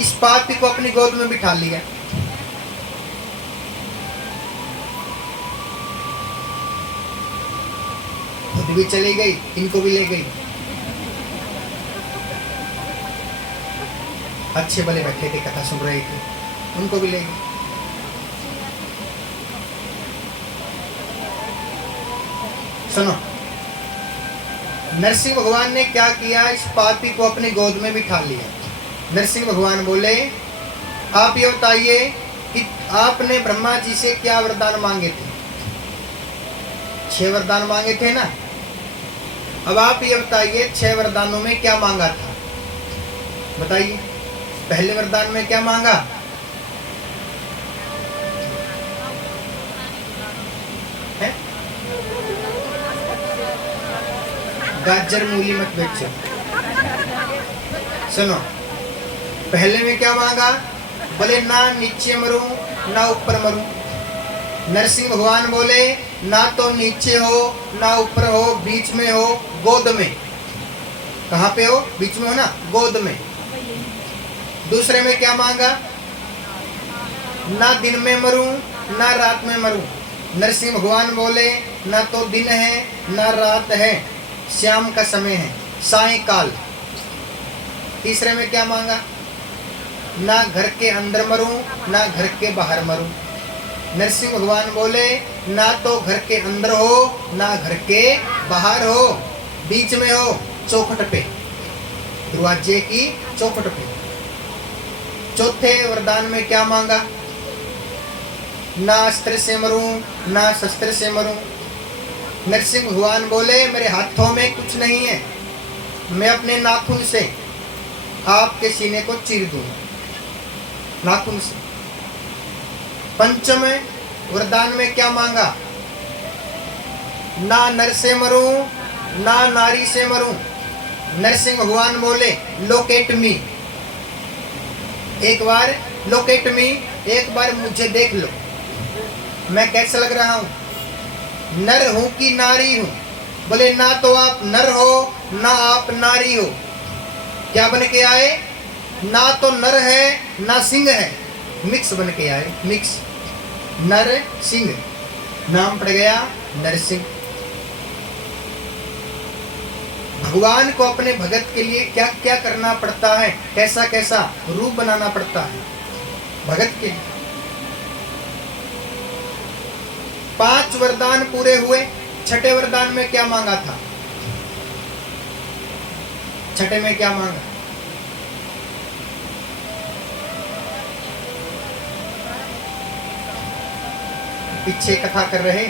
इस पापी को अपनी गोद में बिठा लिया। खुद भी चली गई, इनको भी ले गई। अच्छे भले बैठे थे, कथा सुन रहे थे, उनको भी ले गई। सुनो, नरसिंह भगवान ने क्या किया, इस पापी को अपनी गोद में बिठा लिया। नरसिंह भगवान बोले आप ये बताइए कि आपने ब्रह्मा जी से क्या वरदान मांगे थे। 6 वरदान मांगे थे ना। अब आप ये बताइए 6 वरदानों में क्या मांगा था? बताइए, पहले वरदान में क्या मांगा? है? गाजर मूली मत बेचो। सुनो, पहले में क्या मांगा? बोले ना नीचे मरूं ना ऊपर मरूं। नरसिंह भगवान बोले ना तो नीचे हो ना ऊपर हो, बीच में हो, गोद में। कहाँ पे हो? बीच में हो ना, गोद में। दूसरे में क्या मांगा? ना दिन में मरूं ना रात में मरूं। नरसिंह भगवान बोले ना तो दिन है ना रात है, शाम का समय है, सायंकाल। तीसरे में क्या मांगा? ना घर के अंदर मरूं ना घर के बाहर मरूं। नरसिंह भगवान बोले ना तो घर के अंदर हो ना घर के बाहर हो, बीच में हो, चौखट पे, दरवाजे की चौखट पे। चौथे वरदान में क्या मांगा? ना अस्त्र से मरूं ना शस्त्र से मरूं। नरसिंह भगवान बोले मेरे हाथों में कुछ नहीं है, मैं अपने नाखून से आपके सीने को चीर दूंगा, नाखून से। पंचम वरदान में क्या मांगा? ना नर से मरूं ना नारी से मरूं। नरसिंह भगवान बोले लोकेट मी, एक बार लोकेट मी, एक बार मुझे देख लो, मैं कैसा लग रहा हूं, नर हूं कि नारी हूं। बोले ना तो आप नर हो ना आप नारी हो। क्या बन के आए? ना तो नर है ना सिंह है, मिक्स बन के आए, मिक्स, नर सिंह। नाम पड़ गया नरसिंह। भगवान को अपने भगत के लिए क्या क्या करना पड़ता है, कैसा कैसा रूप बनाना पड़ता है भगत के लिए। 5 वरदान पूरे हुए। छठे वरदान में क्या मांगा था? छठे में क्या मांगा? पीछे कथा कर रहे,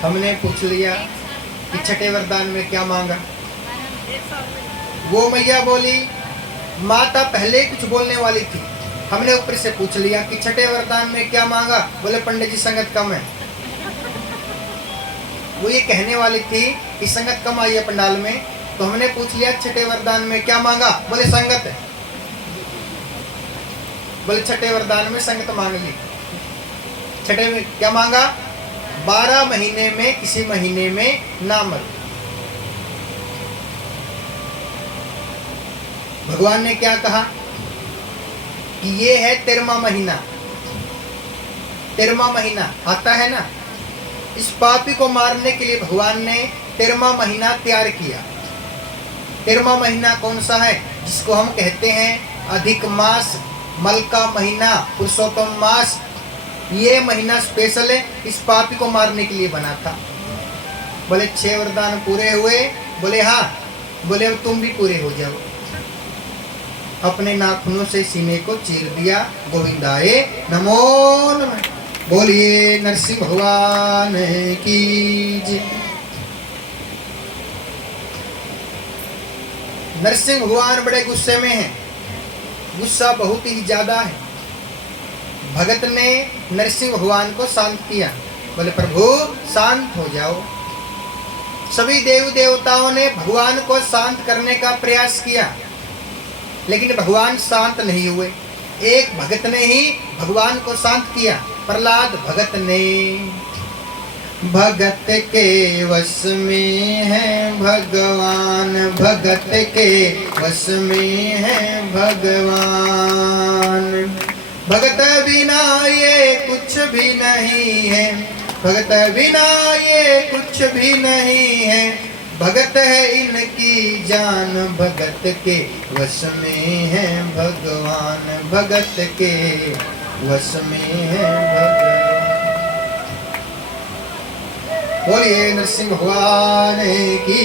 हमने पूछ लिया कि छठे वरदान में क्या मांगा। वो मैया बोली, माता पहले कुछ बोलने वाली थी, हमने ऊपर से पूछ लिया कि छठे वरदान में क्या मांगा। बोले पंडित जी संगत कम है। वो ये कहने वाली थी कि संगत कम आई है पंडाल में, तो हमने पूछ लिया छठे वरदान में क्या मांगा। बोले संगत है। बोले छठे वरदान में संगत मांग ली। छठे में क्या मांगा? 12 महीने में किसी महीने में ना मर। भगवान ने क्या कहा कि ये है 13वां महीना। 13वां महीना आता है ना, इस पापी को मारने के लिए भगवान ने 13वां महीना तैयार किया। 13वां महीना कौन सा है? जिसको हम कहते हैं अधिक मास, मल का महीना, पुरुषोत्तम मास। ये महीना स्पेशल है, इस पापी को मारने के लिए बना था। बोले 6 वरदान पूरे हुए। बोले हाँ। बोले अब तुम भी पूरे हो जाओ। अपने नाखूनों से सीने को चीर दिया। गोविंदाए नमो नमः। बोलिए नरसिंह भगवान की जय। नरसिंह भगवान बड़े गुस्से में हैं, गुस्सा बहुत ही ज्यादा है। भगत ने नरसिंह भगवान को शांत किया। बोले प्रभु शांत हो जाओ। सभी देव देवताओं ने भगवान को शांत करने का प्रयास किया, लेकिन भगवान शांत नहीं हुए। एक भगत ने ही भगवान को शांत किया, प्रहलाद भगत ने। भगत के वश में है भगवान, भगत के वश में है भगवान। भगत बिना ये कुछ भी नहीं है, भगत बिना ये कुछ भी नहीं है। भगत है इनकी जान, भगत के वश में है भगवान, भगत के वश में है भगवान। बोलिए नरसिंह भगवान की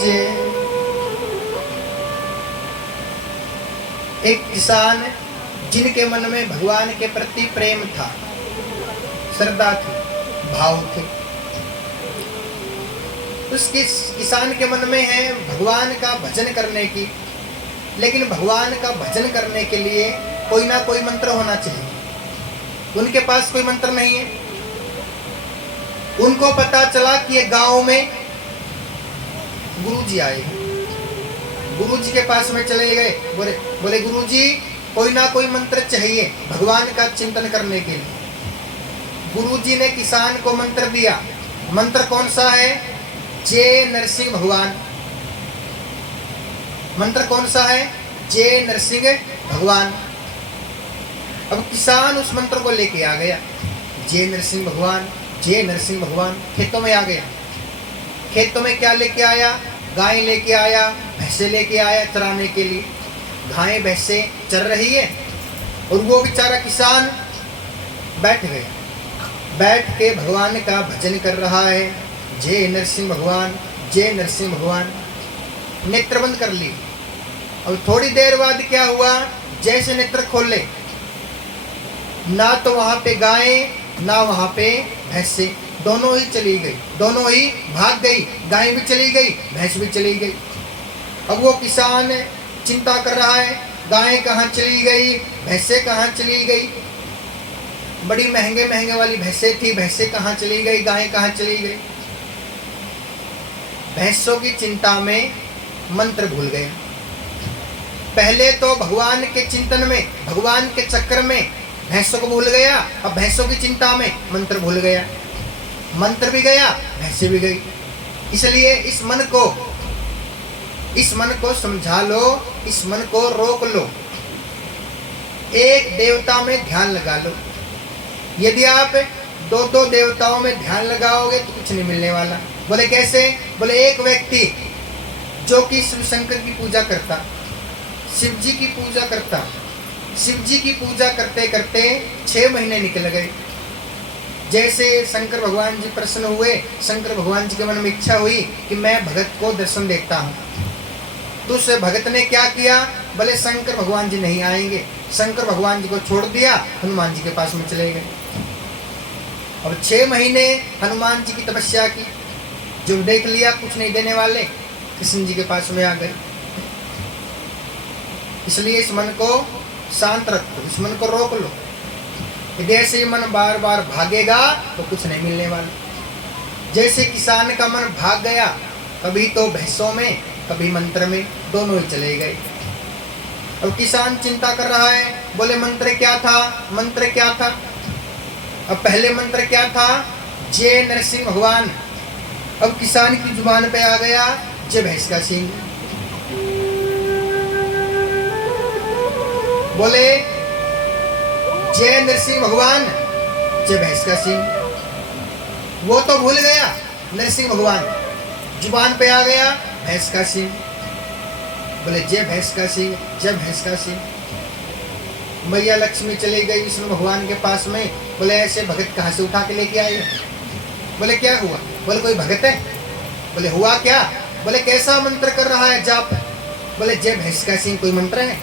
जय। एक किसान जिनके मन में भगवान के प्रति प्रेम था, श्रद्धा थी, भाव थे, उस किसान के मन में है भगवान का भजन करने की, लेकिन भगवान का भजन करने के लिए कोई ना कोई मंत्र होना चाहिए। उनके पास कोई मंत्र नहीं है। उनको पता चला कि ये गांव में गुरुजी आए। गुरुजी के पास में चले गए, बोले गुरुजी कोई ना कोई मंत्र चाहिए भगवान का चिंतन करने के लिए। गुरुजी ने किसान को मंत्र दिया। मंत्र कौन सा है? जय नरसिंह भगवान। मंत्र कौन सा है? जय नरसिंह भगवान। अब किसान उस मंत्र को लेके आ गया, जय नरसिंह भगवान, जय नरसिंह भगवान। खेतों में आ गया। खेतों में क्या लेके आया? गाय लेके आया, भैंसे लेके आया चराने के लिए। गाय भैंसे चर रही है और वो बेचारा किसान बैठ गया। बैठ के भगवान का भजन कर रहा है, जय नरसिंह भगवान, जय नरसिंह भगवान। नेत्र बंद कर ली। अब थोड़ी देर बाद क्या हुआ? जैसे नेत्र खोले, ना तो वहां पे गाय ना वहां पे भैंसे, दोनों ही चली गई, दोनों ही भाग गई। गाय भी चली गई, भैंस भी चली गई। अब वो किसान चिंता कर रहा है, गाय कहाँ चली गई, भैंसे कहाँ चली गई। बड़ी महंगे महंगे वाली भैंसे थी, भैंसे कहाँ चली गई, गाय कहाँ चली गई। भैंसों की चिंता में मंत्र भूल गया। पहले तो भगवान के चिंतन में, भगवान के चक्कर में भैंसों को भूल गया, अब भैंसों की चिंता में मंत्र भूल गया। मंत्र भी गया, भैंसे भी गई। इसलिए इस मन को समझा लो, इस मन को रोक लो। एक देवता में ध्यान लगा लो। यदि आप दो दो देवताओं में ध्यान लगाओगे तो कुछ नहीं मिलने वाला। बोले कैसे? बोले एक व्यक्ति जो कि शिव शंकर की पूजा करता, शिव जी की पूजा करता, शिव जी की पूजा करते करते 6 महीने निकल गए। जैसे शंकर भगवान जी प्रसन्न हुए, शंकर भगवान जी के मन में इच्छा हुई कि मैं भगत को दर्शन देता हूँ। तो उस भगत ने क्या किया? बोले शंकर भगवान जी नहीं आएंगे। शंकर भगवान जी को छोड़ दिया, हनुमान जी के पास में चले गए। अब 6 महीने हनुमान जी की तपस्या की, जो देख लिया कुछ नहीं देने वाले, कृष्ण जी के पास में आ गए। इसलिए इस मन को शांत रखो, इस मन को रोक लो। यदि ऐसे ही मन बार बार भागेगा तो कुछ नहीं मिलने वाला। जैसे किसान का मन भाग गया, कभी तो भैंसों में कभी मंत्र में, दोनों ही चले गए। अब किसान चिंता कर रहा है, बोले मंत्र क्या था, मंत्र क्या था। अब पहले मंत्र क्या था? जय नरसिंह भगवान। अब किसान की जुबान पे आ गया जय भैंस का सिंह। बोले जय नरसिंह भगवान, जय भैंस का सिंह। वो तो भूल गया नरसिंह भगवान, जुबान पे आ गया भैंस का सिंह। बोले जय भैंस का सिंह, जय भैंस का सिंह। मैया लक्ष्मी चली गई विष्णु भगवान के पास में। बोले ऐसे भगत कहाँ से उठा के लेके आए? बोले क्या हुआ? बोले कोई भगत है। बोले हुआ क्या? बोले कैसा मंत्र कर रहा है जाप? बोले जय भैंस का सिंह कोई मंत्र है?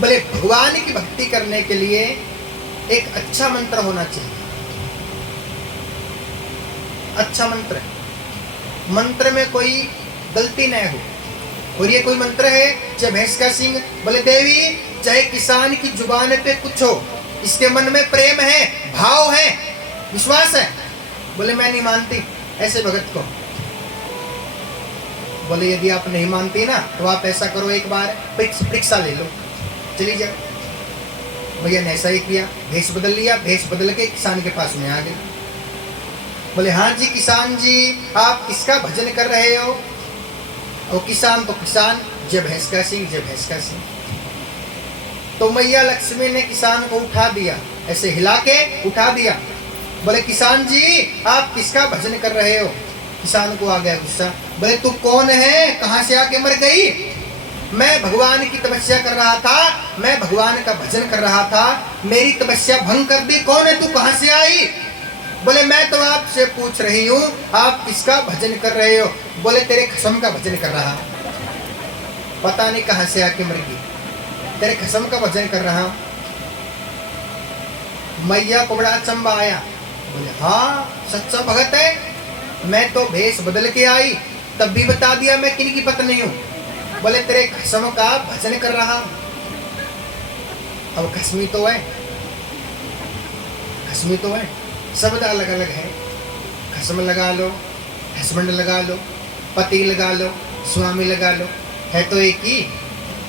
बोले भगवान की भक्ति करने के लिए एक अच्छा मंत्र होना चाहिए। अच्छा मंत्र, मंत्र में कोई गलती न हो। और ये कोई मंत्र है जय भैंस का सिंह। बोले देवी चाहे किसान की जुबान पे कुछ हो, इसके मन में प्रेम है, भाव है, विश्वास है। बोले मैं नहीं मानती ऐसे भगत को। बोले यदि आप नहीं मानती ना तो आप ऐसा करो, एक बार परीक्षा ले लो, चली जाओ। भैया ने ऐसा ही किया, भेष बदल लिया, भेष बदल के किसान के पास में आ गए। बोले हाँ जी किसान जी, आप किसका भजन कर रहे हो? और किसान तो किसान, जय भैंस का सिंह, जय भैंस का सिंह। तो मैया लक्ष्मी ने किसान को उठा दिया, ऐसे हिला के उठा दिया। बोले किसान जी आप किसका भजन कर रहे हो? किसान को आ गया गुस्सा। बोले तू कौन है, कहाँ से आके मर गई? मैं भगवान की तपस्या कर रहा था, मैं भगवान का भजन कर रहा था, मेरी तपस्या भंग कर दी। कौन है तू, कहाँ से आई? बोले मैं तो आपसे पूछ रही हूँ आप किसका भजन कर रहे हो? बोले तेरे खसम का भजन कर रहा। पता नहीं कहाँ से आके मर गई, तेरे खसम का भजन कर रहा। मैया को बड़ा अचंबा आया। बोले हाँ सच्चा भगत है, मैं तो भेष बदल के आई, तब भी बता दिया मैं किन की पत्नी हूँ। बोले तेरे खसम का भजन कर रहा हूँ। अब खसमी तो है, खसमी तो है, शब्द अलग अलग है। खसम लगा लो, हस्बैंड लगा लो, पति लगा लो, स्वामी लगा लो, है तो एक ही।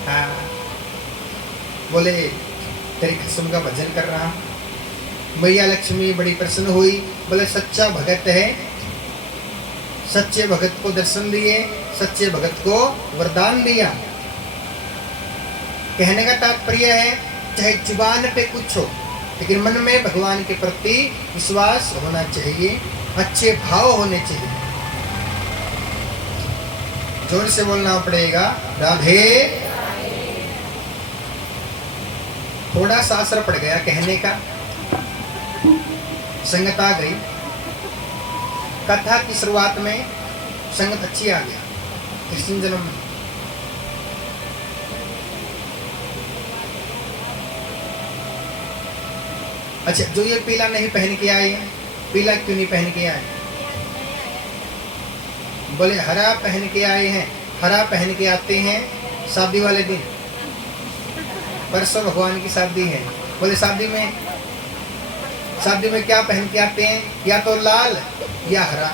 हाँ, बोले तेरी खसम का भजन कर रहा हूँ। मैया लक्ष्मी बड़ी प्रसन्न हुई। बोले सच्चा भगत है, सच्चे भगत को दर्शन दिए, सच्चे भगत को वरदान दिया। कहने का तात्पर्य है चाहे जुबान पे कुछ हो, लेकिन मन में भगवान के प्रति विश्वास होना चाहिए, अच्छे भाव होने चाहिए। जोर से बोलना पड़ेगा राधे। थोड़ा सा असर पड़ गया कहने का, संगत आ गई। कथा की शुरुआत में संगत अच्छी आ गया। कृष्ण जन्म में अच्छा, जो ये पीला नहीं पहन के आए हैं, पीला क्यों नहीं पहन के आए? बोले हरा पहन के आए हैं। हरा पहन के आते हैं शादी वाले दिन, परसों भगवान की शादी है। बोले शादी में क्या पहन के आते हैं? या तो लाल या हरा।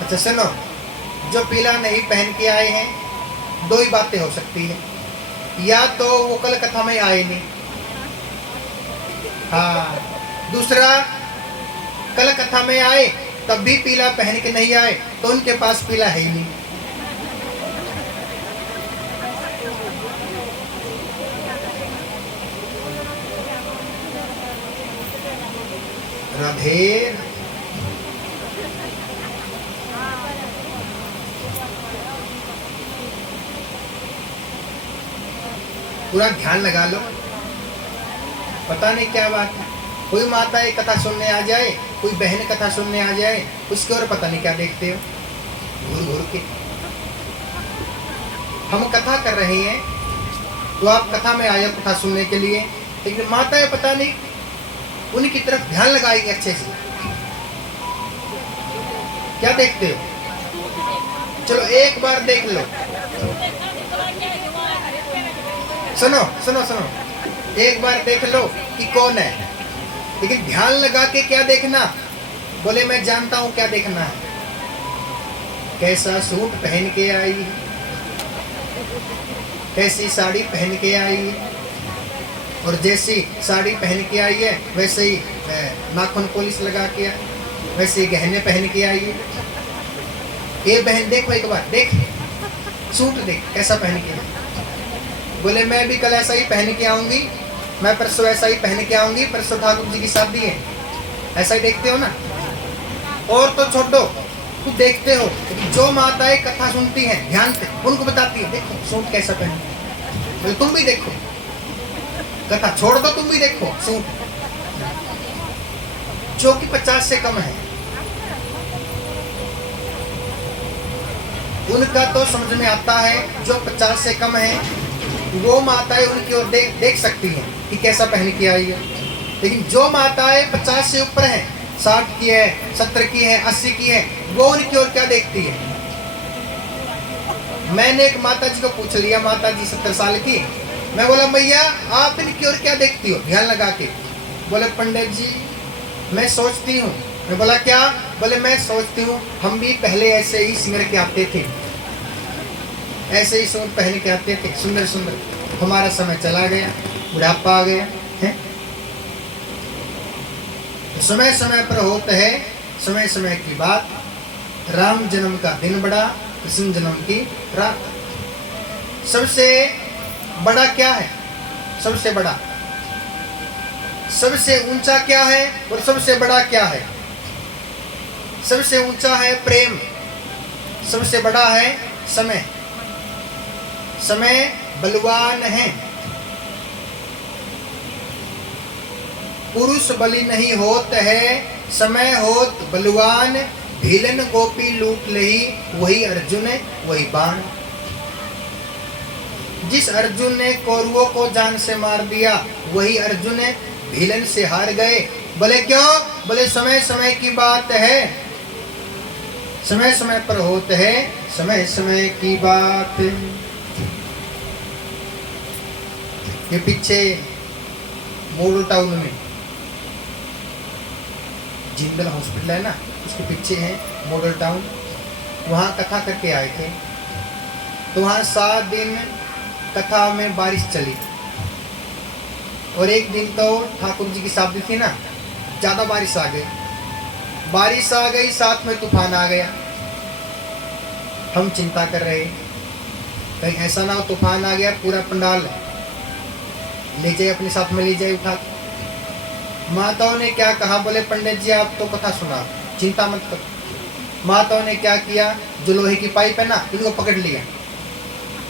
अच्छा सुनो, जो पीला नहीं पहन के आए हैं, दो ही बातें हो सकती है। या तो वो कल कथा में आए नहीं, हाँ, दूसरा कल कथा में आए तब भी पीला पहन के नहीं आए, तो उनके पास पीला है ही नहीं। राधे। पूरा ध्यान लगा लो। पता नहीं क्या बात है, कोई माता एक कथा सुनने आ जाए, कोई बहन कथा सुनने आ जाए, उसके और पता नहीं क्या देखते हो घूर घूर के। हम कथा कर रहे हैं तो आप कथा में आए हो कथा सुनने के लिए, लेकिन माताएं पता नहीं उनकी तरफ ध्यान लगाएगी अच्छे से। क्या देखते हो? चलो एक बार देख लो। सुनो सुनो सुनो, एक बार देख लो कि कौन है, लेकिन ध्यान लगा के क्या देखना? बोले मैं जानता हूं क्या देखना है। कैसा सूट पहन के आई है, कैसी साड़ी पहन के आई है, और जैसी साड़ी पहन के आई है वैसे ही नाखून पॉलिश लगा के, वैसे ही गहने पहन के आई है। ये बहन देखो एक बार, देख सूट देख कैसा पहन के आई। बोले मैं भी कल ऐसा ही पहन के आऊंगी, मैं परसों ऐसा ही पहन के आऊंगी, परसों ठाकुर जी की शादी है। ऐसा ही देखते हो ना? और तो छोड़ो, तुम देखते हो जो माताएं कथा सुनती हैं ध्यान से, उनको बताती है देखो सूट कैसा पहन। बोले तुम भी देखो, कथा छोड़ दो, तुम भी देखो सूट जो कि 50 से कम है। उनका तो समझ में आता है, जो 50 से कम है वो माताएं उनकी ओर देख सकती हैं कि कैसा पहन के आई है। लेकिन जो माताएं 50 से ऊपर हैं, 60 की है, 70 की है, 80 की है, वो उनकी ओर क्या देखती है? मैंने एक माता जी को पूछ लिया, माता जी 70 साल की। मैं बोला मैया आप इनकी ओर क्या देखती हो ध्यान लगा के? बोले पंडित जी मैं सोचती हूँ। मैं बोला क्या? बोले मैं सोचती हूँ हम भी पहले ऐसे ही सिमर के आते थे, ऐसे ही सूट पहन के आते थे सुंदर सुंदर। हमारा समय चला गया, बुढ़ापा आ गया है। समय समय पर होता है समय समय की बात। राम जन्म का दिन बड़ा, कृष्ण जन्म की रात। सबसे बड़ा क्या है? सबसे बड़ा, सबसे ऊंचा क्या है और सबसे बड़ा क्या है? सबसे ऊंचा है प्रेम, सबसे बड़ा है समय। समय बलवान है, पुरुष बलि नहीं होत है, समय होत बलवान। भीलन गोपी लूट लही, वही अर्जुन वही बाण। जिस अर्जुन ने कौरवों को जान से मार दिया, वही अर्जुन भीलन से हार गए। बोले क्यों? बोले समय समय की बात है। समय समय पर होते है समय समय की बात। ये पीछे मॉडल टाउन में जिंदल हॉस्पिटल है ना, उसके पीछे है मॉडल टाउन। वहाँ कथा करके आए थे, तो वहाँ 7 दिन कथा में बारिश चली, और एक दिन तो ठाकुर जी की शादी थी ना, ज़्यादा बारिश आ गई, साथ में तूफान आ गया। हम चिंता कर रहे, कहीं ऐसा ना हो तूफान आ गया पूरा पंडाल ले जाए, अपने साथ में ले जाए उठा। माताओं ने क्या कहा, बोले पंडित जी आप तो कथा सुना, चिंता मत करो। माताओं ने क्या किया, जो लोहे की पाइप है ना, इनको पकड़ लिया।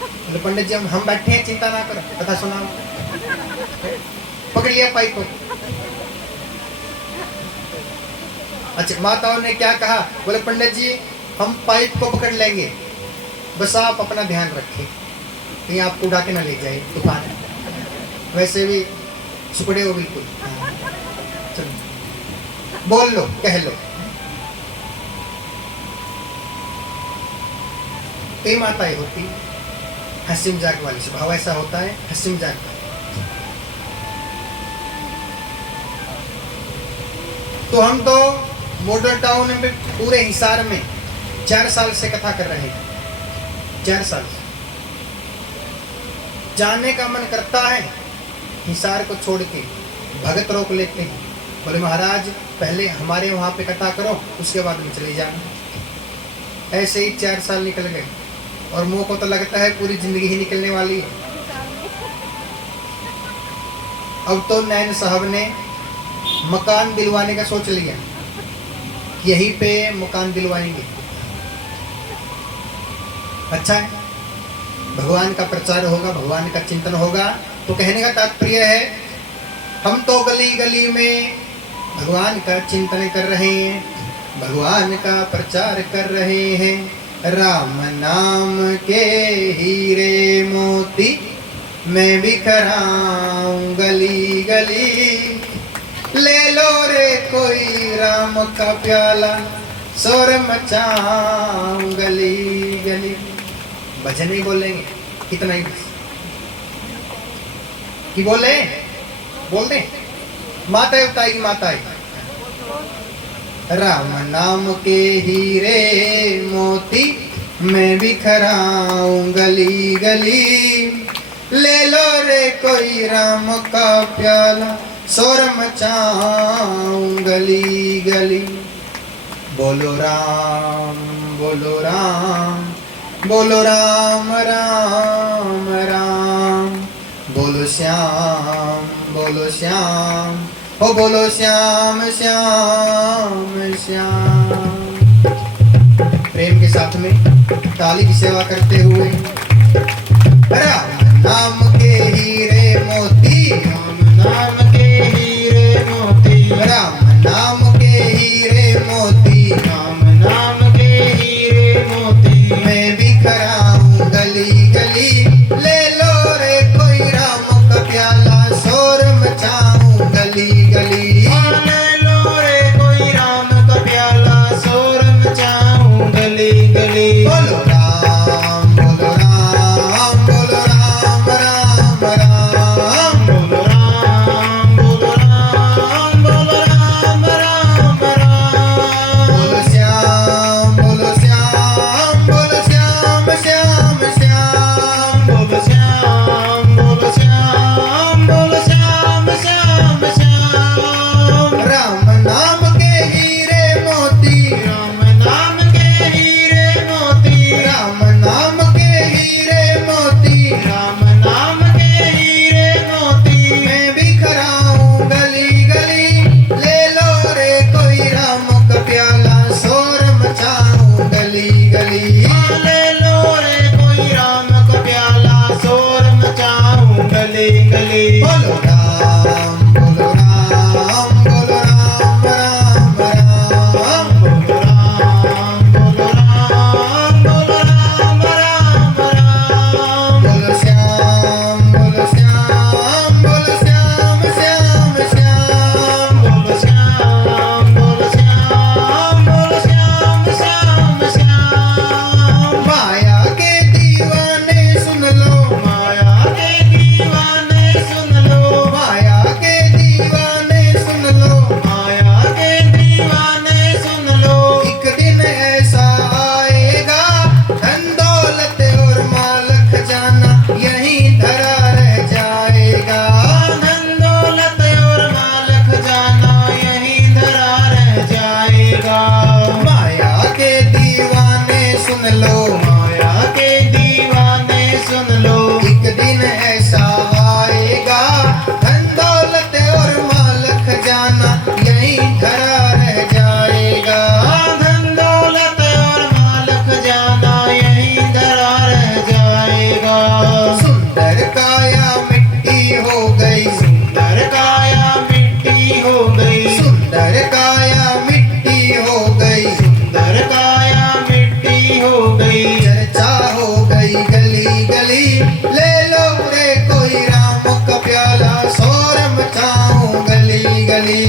बोले पंडित जी हम बैठे हैं, चिंता ना करो, कथा सुनाओ। पकड़ लिया पाइप को। अच्छा, माताओं ने क्या कहा, बोले पंडित जी हम पाइप को पकड़ लेंगे, बस आप अपना ध्यान रखें, कहीं आपको उठा के ना ले जाए तूफान। वैसे भी सुकड़े हो बिल्कुल। चलो बोल लो, कह लो। कई माताएं होती हंसी मजाक वाली, स्वभाव ऐसा होता है हंसी मजाक वाला। तो हम तो मॉडल टाउन में पूरे हिसार में 4 साल से कथा कर रहे हैं। 4 साल से जाने का मन करता है, हिसार को छोड़ के भगत रोक लेते हैं, बोले महाराज पहले हमारे वहाँ पे कथा करो, उसके बाद में चले जाना। ऐसे ही 4 साल निकल गए, और मुँह को तो लगता है पूरी जिंदगी ही निकलने वाली है। अब तो नैन साहब ने मकान दिलवाने का सोच लिया, यहीं पे मकान दिलवाएंगे। अच्छा है, भगवान का प्रचार होगा, भगवान का चिंतन होगा। तो कहने का तात्पर्य है, हम तो गली गली में भगवान का चिंतन कर रहे हैं, भगवान का प्रचार कर रहे हैं। राम नाम के हीरे मोती मैं बिखराऊं गली गली, ले लो रे कोई राम का प्याला, शोर मचाऊं गली गली। भजन ही बोलेंगे, कितना ही कि बोले बोल दे। माताएं बताएगी, माताएं राम नाम के हीरे मोती मैं बिखराऊं गली गली, ले लो रे कोई राम का प्याला, शोर मचाऊं गली गली। बोलो राम बोलो राम, बोलो राम राम राम, बोलो श्याम बोलो श्याम, ओ बोलो श्याम श्याम श्याम। प्रेम के साथ में ताली की सेवा करते हुए, राम नाम के हीरे मोती, राम नाम के हीरे मोती, राम नाम के हीरे मोती, राम नाम के हीरे मोती मैं बिखराऊं गली गली, ले लो रे कोई राम का प्याला, शोर मचाऊं गली गली। ले लो रे कोई राम का प्याला, शोर मचाऊं गली गली। बोलो राम बोलो राम, बोलो राम राम राम, सुन लो, माया के दीवाने सुन लो। एक दिन ऐसा आएगा, धन दौलत और माल खजाना यहीं धरा रह जाएगा। धन दौलत और माल खजाना यहीं धरा रह जाएगा। सुंदर काया मिट्टी हो गई, सुंदर काया मिट्टी हो गई। सुंदर काया मिट्टी हो गई, सुंदर काया मिट्टी हो गई। चर्चा हो गई गली गली, ले लो रे कोई राम का प्याला, शोर मचाऊं गली गली।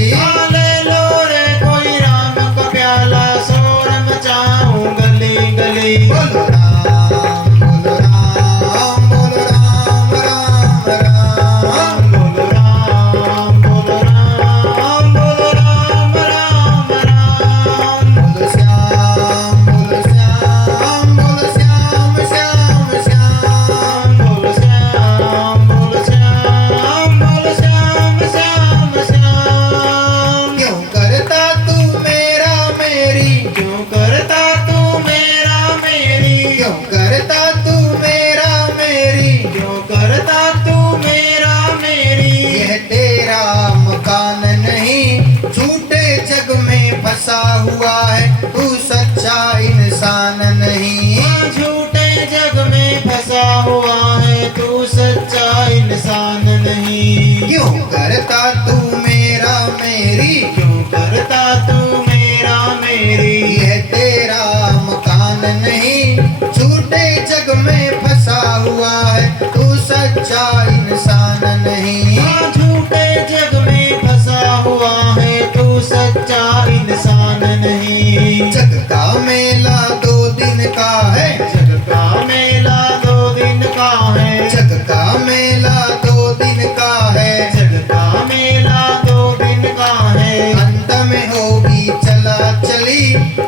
ले लो रे कोई राम का प्याला, शोर मचाऊं गली गली। बोलो राम, बोलो राम, बोलो राम, राम राम। बोलो राम, बोलो राम, बोलो राम, राम राम। बोलो श्याम, बोलो श्याम, बोलो श्याम, श्याम श्याम। बोलो श्याम, बोलो श्याम, बोलो श्याम, श्याम श्याम। क्यों करता तू मेरा मेरी, क्यों करता तू मेरा मेरी। क्यों करता तू मेरा मेरी, क्यों करता तू मेरा मेरी। यह तेरा मकान नहीं, झूठे जग में फंसा हुआ है, तू सच्चा इंसान नहीं। झूठे जग में फंसा हुआ है, तू सच्चा इंसान नहीं। क्यों करता तू मेरा मेरी, क्यों करता तू मेरा मेरी। यह तेरा मकान नहीं, झूठे जग में फंसा हुआ है, तू सच्चा इंसान नहीं। झूठे जग में फंसा हुआ है, तू सच्चा इंसान नहीं। जग का मेला 2 दिन का है, जग का मेला 2 दिन का है। जग का मेला 2 दिन का है, जग का मेला 2 दिन का है। अंत में होगी चला चली,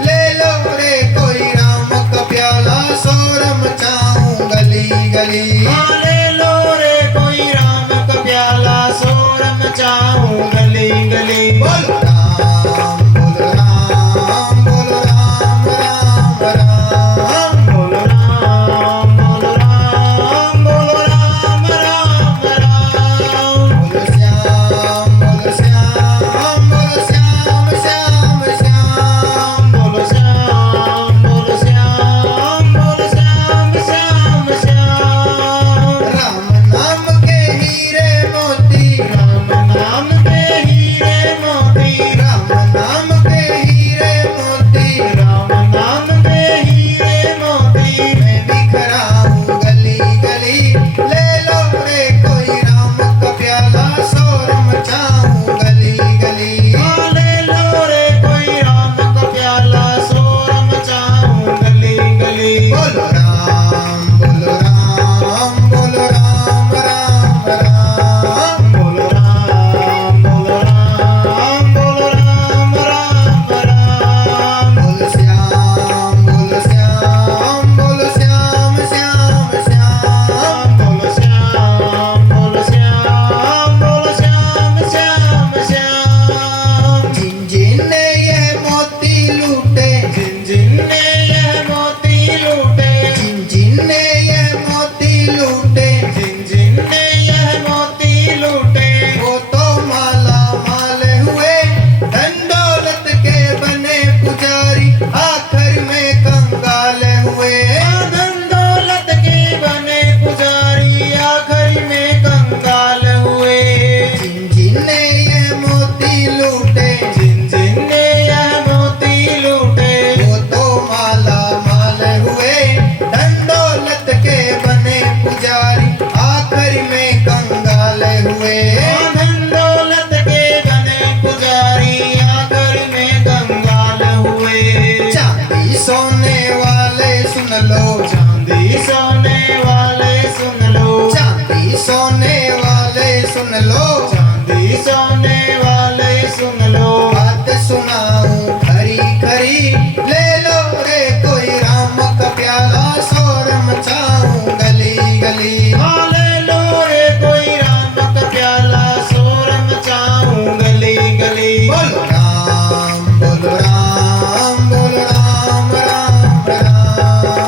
ले लो रे कोई राम का प्याला, शोर मचाऊं गली गली। ले लो रे कोई राम का प्याला, शोर मचाऊं गली गली। बोलो राम, बोलो राम, बोलो राम, राम राम। बोलो राम, बोलो राम, बोलो राम, राम राम। बोलो श्याम, बोलो श्याम, बोलो श्याम, श्याम श्याम। बोलो श्याम, बोलो श्याम, बोलो श्याम, श्याम श्याम। राम नाम के हीरे मोती, राम नाम के हीरे मोती। राम नाम के हीरे मोती, राम नाम के हीरे मोती। मैं बिखराऊं गली गली, ले लो रे कोई राम का प्याला, शोर मचाऊं गली गली। ले लो रे कोई राम का प्याला, शोर मचाऊं गली गली। बोलो राम, बोलो राम, बोलो राम, राम राम। बोलो राम, बोलो राम, बोलो राम, राम राम। बोलो श्याम, बोलो श्याम, बोलो श्याम, श्याम श्याम। बोलो श्याम, बोलो श्याम, बोलो श्याम, श्याम श्याम। जिन जिन ने यह मोती लूटे, जिन जिन ने यह मोती लूटे। जिन जिन ने यह मोती लूटे, जिन जिन ने यह मोती लूटे। वो तो माला माल हुए, धन दौलत के बने पुजारी, आखिर में कंगाल हुए। धन दौलत के बने पुजारी, आखिर में कंगाल हुए। जिन जिन ने यह मोती लूटे, जिन जिन ने यह मोती लूटे। वो तो माला माल हुए, धन दौलत के बने पुजारी, आखिर में कंगाल हुए। धन दौलत के बने पुजारी, आखिर में कंगाल हुए। चांदी सोने वाले सुन लो, चांदी सोने वाले सुन लो। चांदी सोने वाले सुन लो, चांदी सोने वाले सुन लो। बात सुनाऊं खरी खरी, ले लो रे कोई राम का प्याला, शोर मचाऊं गली गली। ले लो रे कोई राम का प्याला, शोर मचाऊं गली गली। बोलो राम, बोलो राम, बोलो राम, राम राम।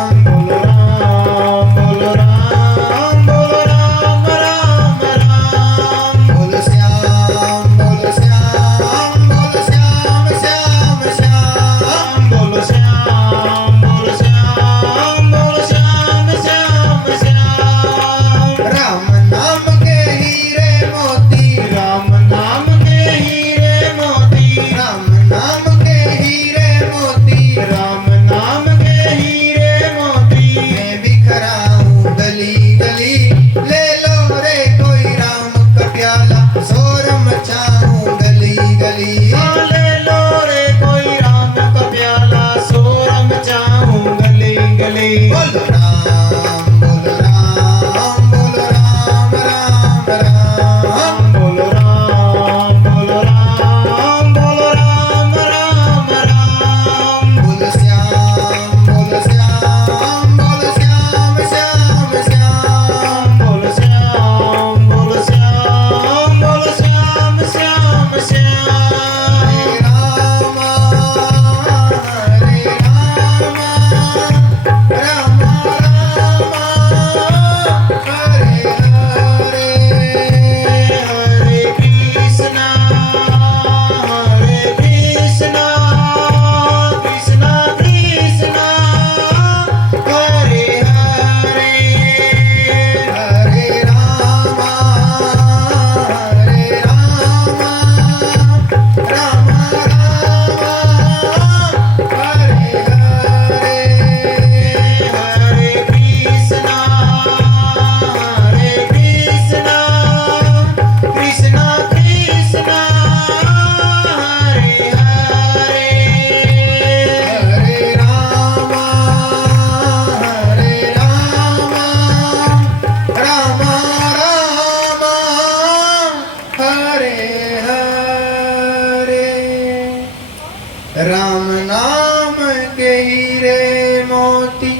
मोती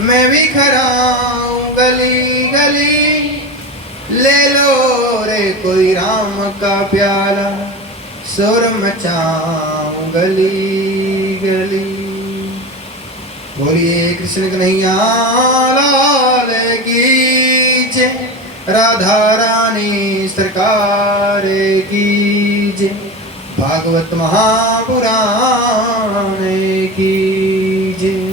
मैं बिखराऊं गली गली, ले लो रे कोई राम का प्याला, शोर मचाऊं गली गली। बोलिए कृष्ण कन्हैया लाल की जय, राधा रानी सरकार की जय, भागवत महापुराण की जय।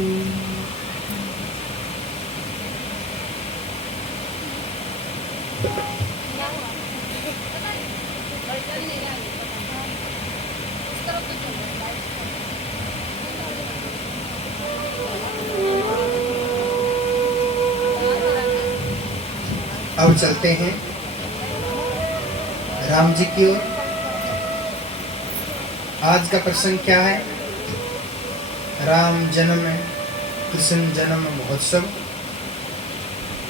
अब चलते हैं राम जी की ओर। आज का प्रसंग क्या है? राम जन्म कृष्ण जन्म महोत्सव।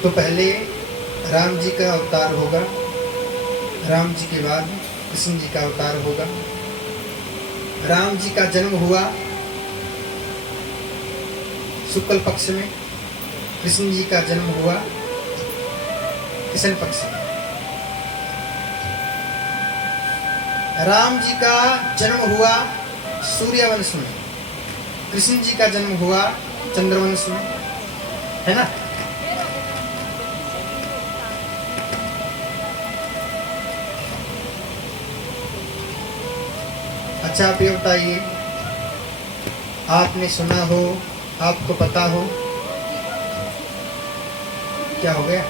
तो पहले राम जी का अवतार होगा, राम जी के बाद कृष्ण जी का अवतार होगा। राम जी का जन्म हुआ शुक्ल पक्ष में, कृष्ण जी का जन्म हुआ कृष्ण पक्ष में। राम जी का जन्म हुआ सूर्यवंश में, कृष्ण जी का जन्म हुआ चंद्रवंश में, है ना? अच्छा, आप ये बताइए, आपने सुना हो, आपको पता हो, क्या हो गया?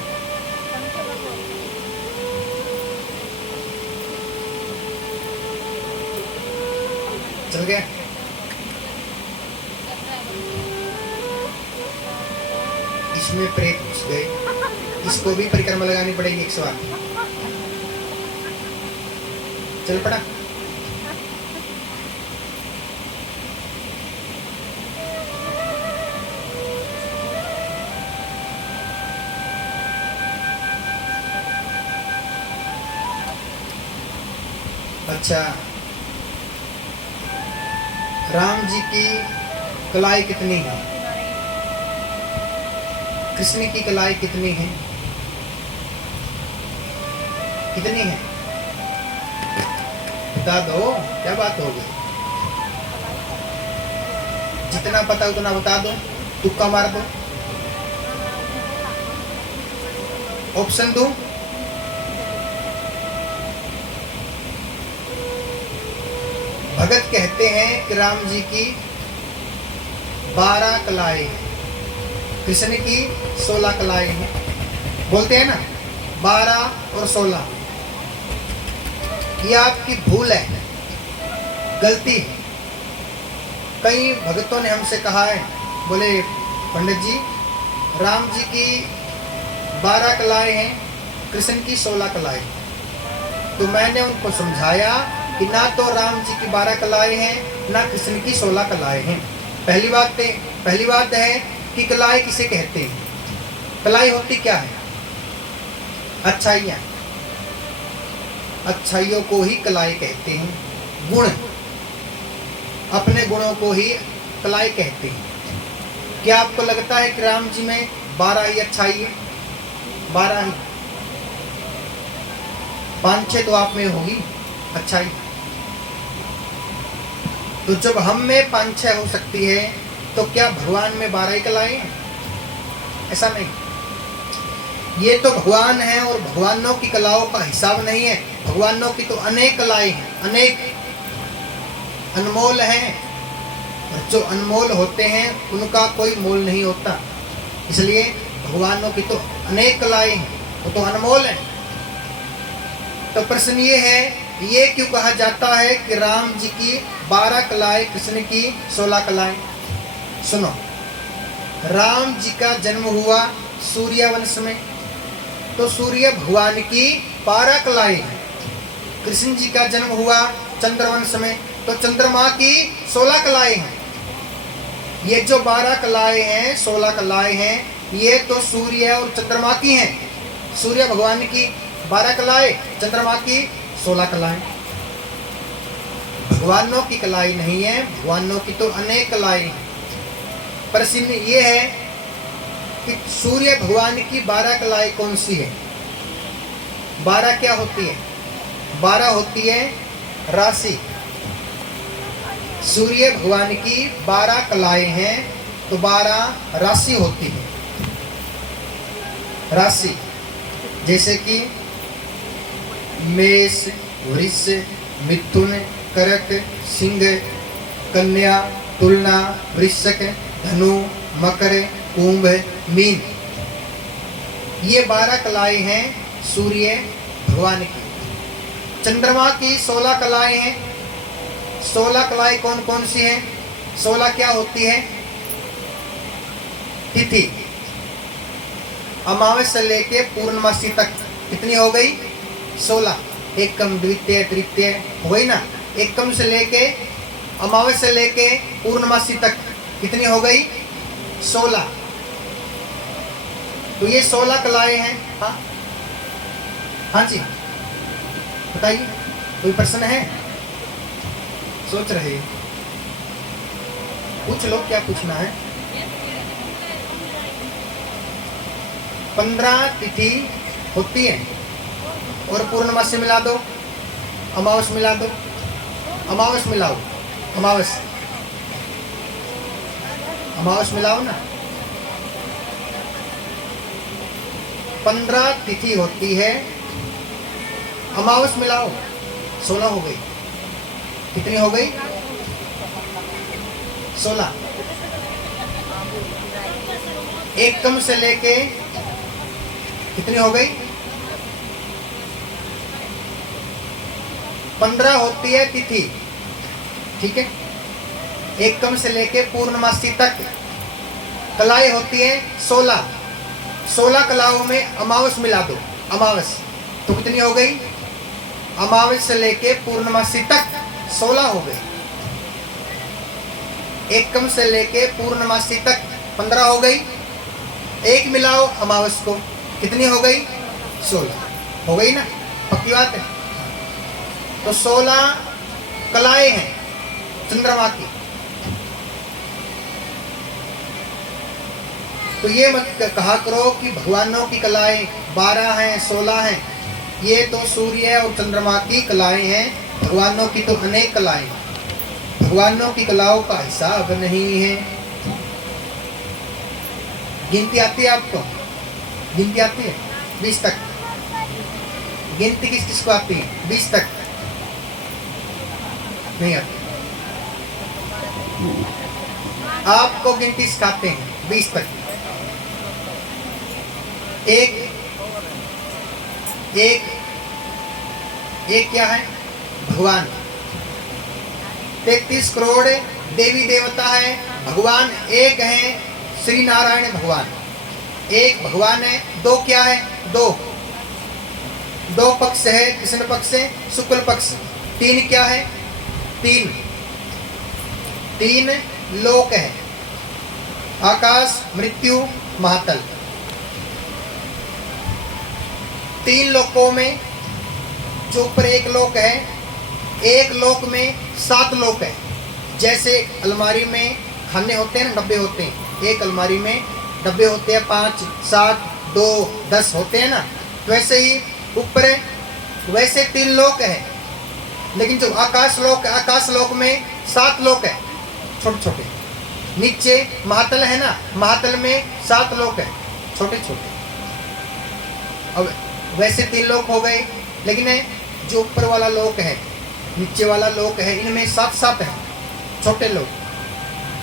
चल गया? इसमें प्रेत घुस गए, इसको भी परिक्रमा लगानी पड़ेगी 108। चल पड़ा? अच्छा, राम जी की कलाई कितनी है? कृष्ण की कलाई कितनी है? कितनी है? बता दो, क्या बात हो गई? जितना पता उतना बता दो, तुक्का मार दो, ऑप्शन दो। भगत कहते हैं कि राम जी की 12 कलाएं हैं, कृष्ण की 16 कलाएं हैं। बोलते हैं ना 12 और 16। ये आपकी भूल है, गलती है। कई भगतों ने हमसे कहा है, बोले पंडित जी राम जी की 12 कलाएं हैं, कृष्ण की 16 कलाएं। तो मैंने उनको समझाया कि ना तो राम जी की 12 कलाएं हैं, ना कृष्ण की 16 कलाएं हैं। पहली बात है कि कलाएं किसे कहते हैं? कलाई होती क्या है? अच्छाइयाँ, अच्छाइयों को ही कलाई कहते हैं। गुण, अपने गुणों को ही कलाई कहते हैं। क्या आपको लगता है कि राम जी में 12 ही अच्छाई है? 12 ही? 5-6 तो आप में होगी अच्छाई। तो जब हम में 5-6 हो सकती है, तो क्या भगवान में 12 ही कलाएं हैं? ऐसा नहीं। ये तो भगवान है और भगवानों की कलाओं का हिसाब नहीं है। भगवानों की तो अनेक कलाएं हैं, अनेक अनमोल हैं। और जो अनमोल होते हैं उनका कोई मोल नहीं होता। इसलिए भगवानों की तो अनेक कलाएं हैं, वो तो अनमोल है। तो प्रश्न ये है, ये क्यों कहा जाता है कि राम जी की 12 कलाएं, कृष्ण की 16 कलाएं? सुनो, राम जी का जन्म हुआ सूर्यवंश में, तो सूर्य भगवान की 12 कलाएं हैं। कृष्ण जी का जन्म हुआ चंद्रवंश में, तो चंद्रमा की 16 कलाएं हैं। ये जो 12 कलाएं हैं, 16 कलाएं हैं, ये तो सूर्य और चंद्रमा की हैं। सूर्य भगवान की 12 कलाएं, चंद्रमा की 16 कलाएं। भगवानों की कलाई नहीं है, भगवानों की तो अनेक कलाएं हैं। प्रश्न ये है कि सूर्य भगवान की 12 कलाएं कौन सी है? 12 क्या होती है? 12 होती है राशि। सूर्य भगवान की 12 कलाएं हैं तो 12 राशि होती है। राशि जैसे कि मेष, वृष, मिथुन, कर्क, सिंह, कन्या, तुलना, वृश्चिक, धनु, मकर, कुंभ, मीन। ये 12 कलाएं हैं सूर्य भगवान की। चंद्रमा की 16 कलाएं हैं। 16 कलाएं कौन कौन सी हैं? 16 क्या होती है? तिथि अमावस से लेके पूर्णमासी तक कितनी हो गई? 16। एकम, द्वितीय, तृतीय हो गई ना। एकम से लेके अमावस से लेके पूर्णमासी तक कितनी हो गई? 16। तो ये 16 कलाएं हैं। हाँ हाँ जी बताइए, कोई प्रश्न है? सोच रहे हैं? पूछ लो, क्या पूछना है? 15 तिथि होती है और पूर्णमासी मिला दो, अमावस मिला दो, अमावस मिलाओ, अमावस अमावस मिलाओ ना। 15 तिथि होती है, अमावस मिलाओ, 16 हो गई। कितनी हो गई? 16। एक कम से लेके कितनी हो गई? 15 होती है तिथि, ठीक है। एक कम से लेके पूर्णमासी तक कलाएं होती है 16। 16 कलाओं में अमावस मिला दो, अमावस, तो कितनी हो गई? अमावस से लेके पूर्णमासी तक 16 हो गई। एक कम से लेके पूर्णमासी तक 15 हो गई। एक मिलाओ अमावस को, कितनी हो गई? 16 हो गई ना, पक्की बात है। तो 16 कलाएं हैं चंद्रमा की। तो ये मत कहा करो कि भगवानों की कलाएं 12 हैं, 16 हैं। ये तो सूर्य और चंद्रमा की कलाएं हैं, भगवानों की तो अनेक कलाएं। भगवानों की कलाओं का हिसाब नहीं है। गिनती आती है आपको? गिनती आती है 20 तक? गिनती किस किस को आती है? 20 तक नहीं आती। आपको गिनती सिखाते हैं 20 तक। एक क्या है? भगवान। 33 करोड़ देवी देवता है, भगवान एक है, श्री नारायण भगवान एक भगवान है। दो क्या है? दो पक्ष है, कृष्ण पक्ष है, शुक्ल पक्ष। 3 क्या है? 3 लोक है, आकाश, मृत्यु, महातल। 3 लोकों में जो ऊपर एक लोक है, एक लोक में 7 लोक है। जैसे अलमारी में खाने होते हैं ना, डब्बे होते हैं, एक अलमारी में डब्बे होते हैं 5, 7, 2, 10 होते हैं ना, तो वैसे ही ऊपर वैसे 3 लोक है। लेकिन जो आकाश लोक में 7 लोक है, छोटे छोटे। नीचे महातल है ना, महातल में 7 लोक है, छोटे छोटे। अब वैसे 3 लोक हो गए, लेकिन जो ऊपर वाला लोक है, नीचे वाला लोक है, इनमें 7 है छोटे लोक।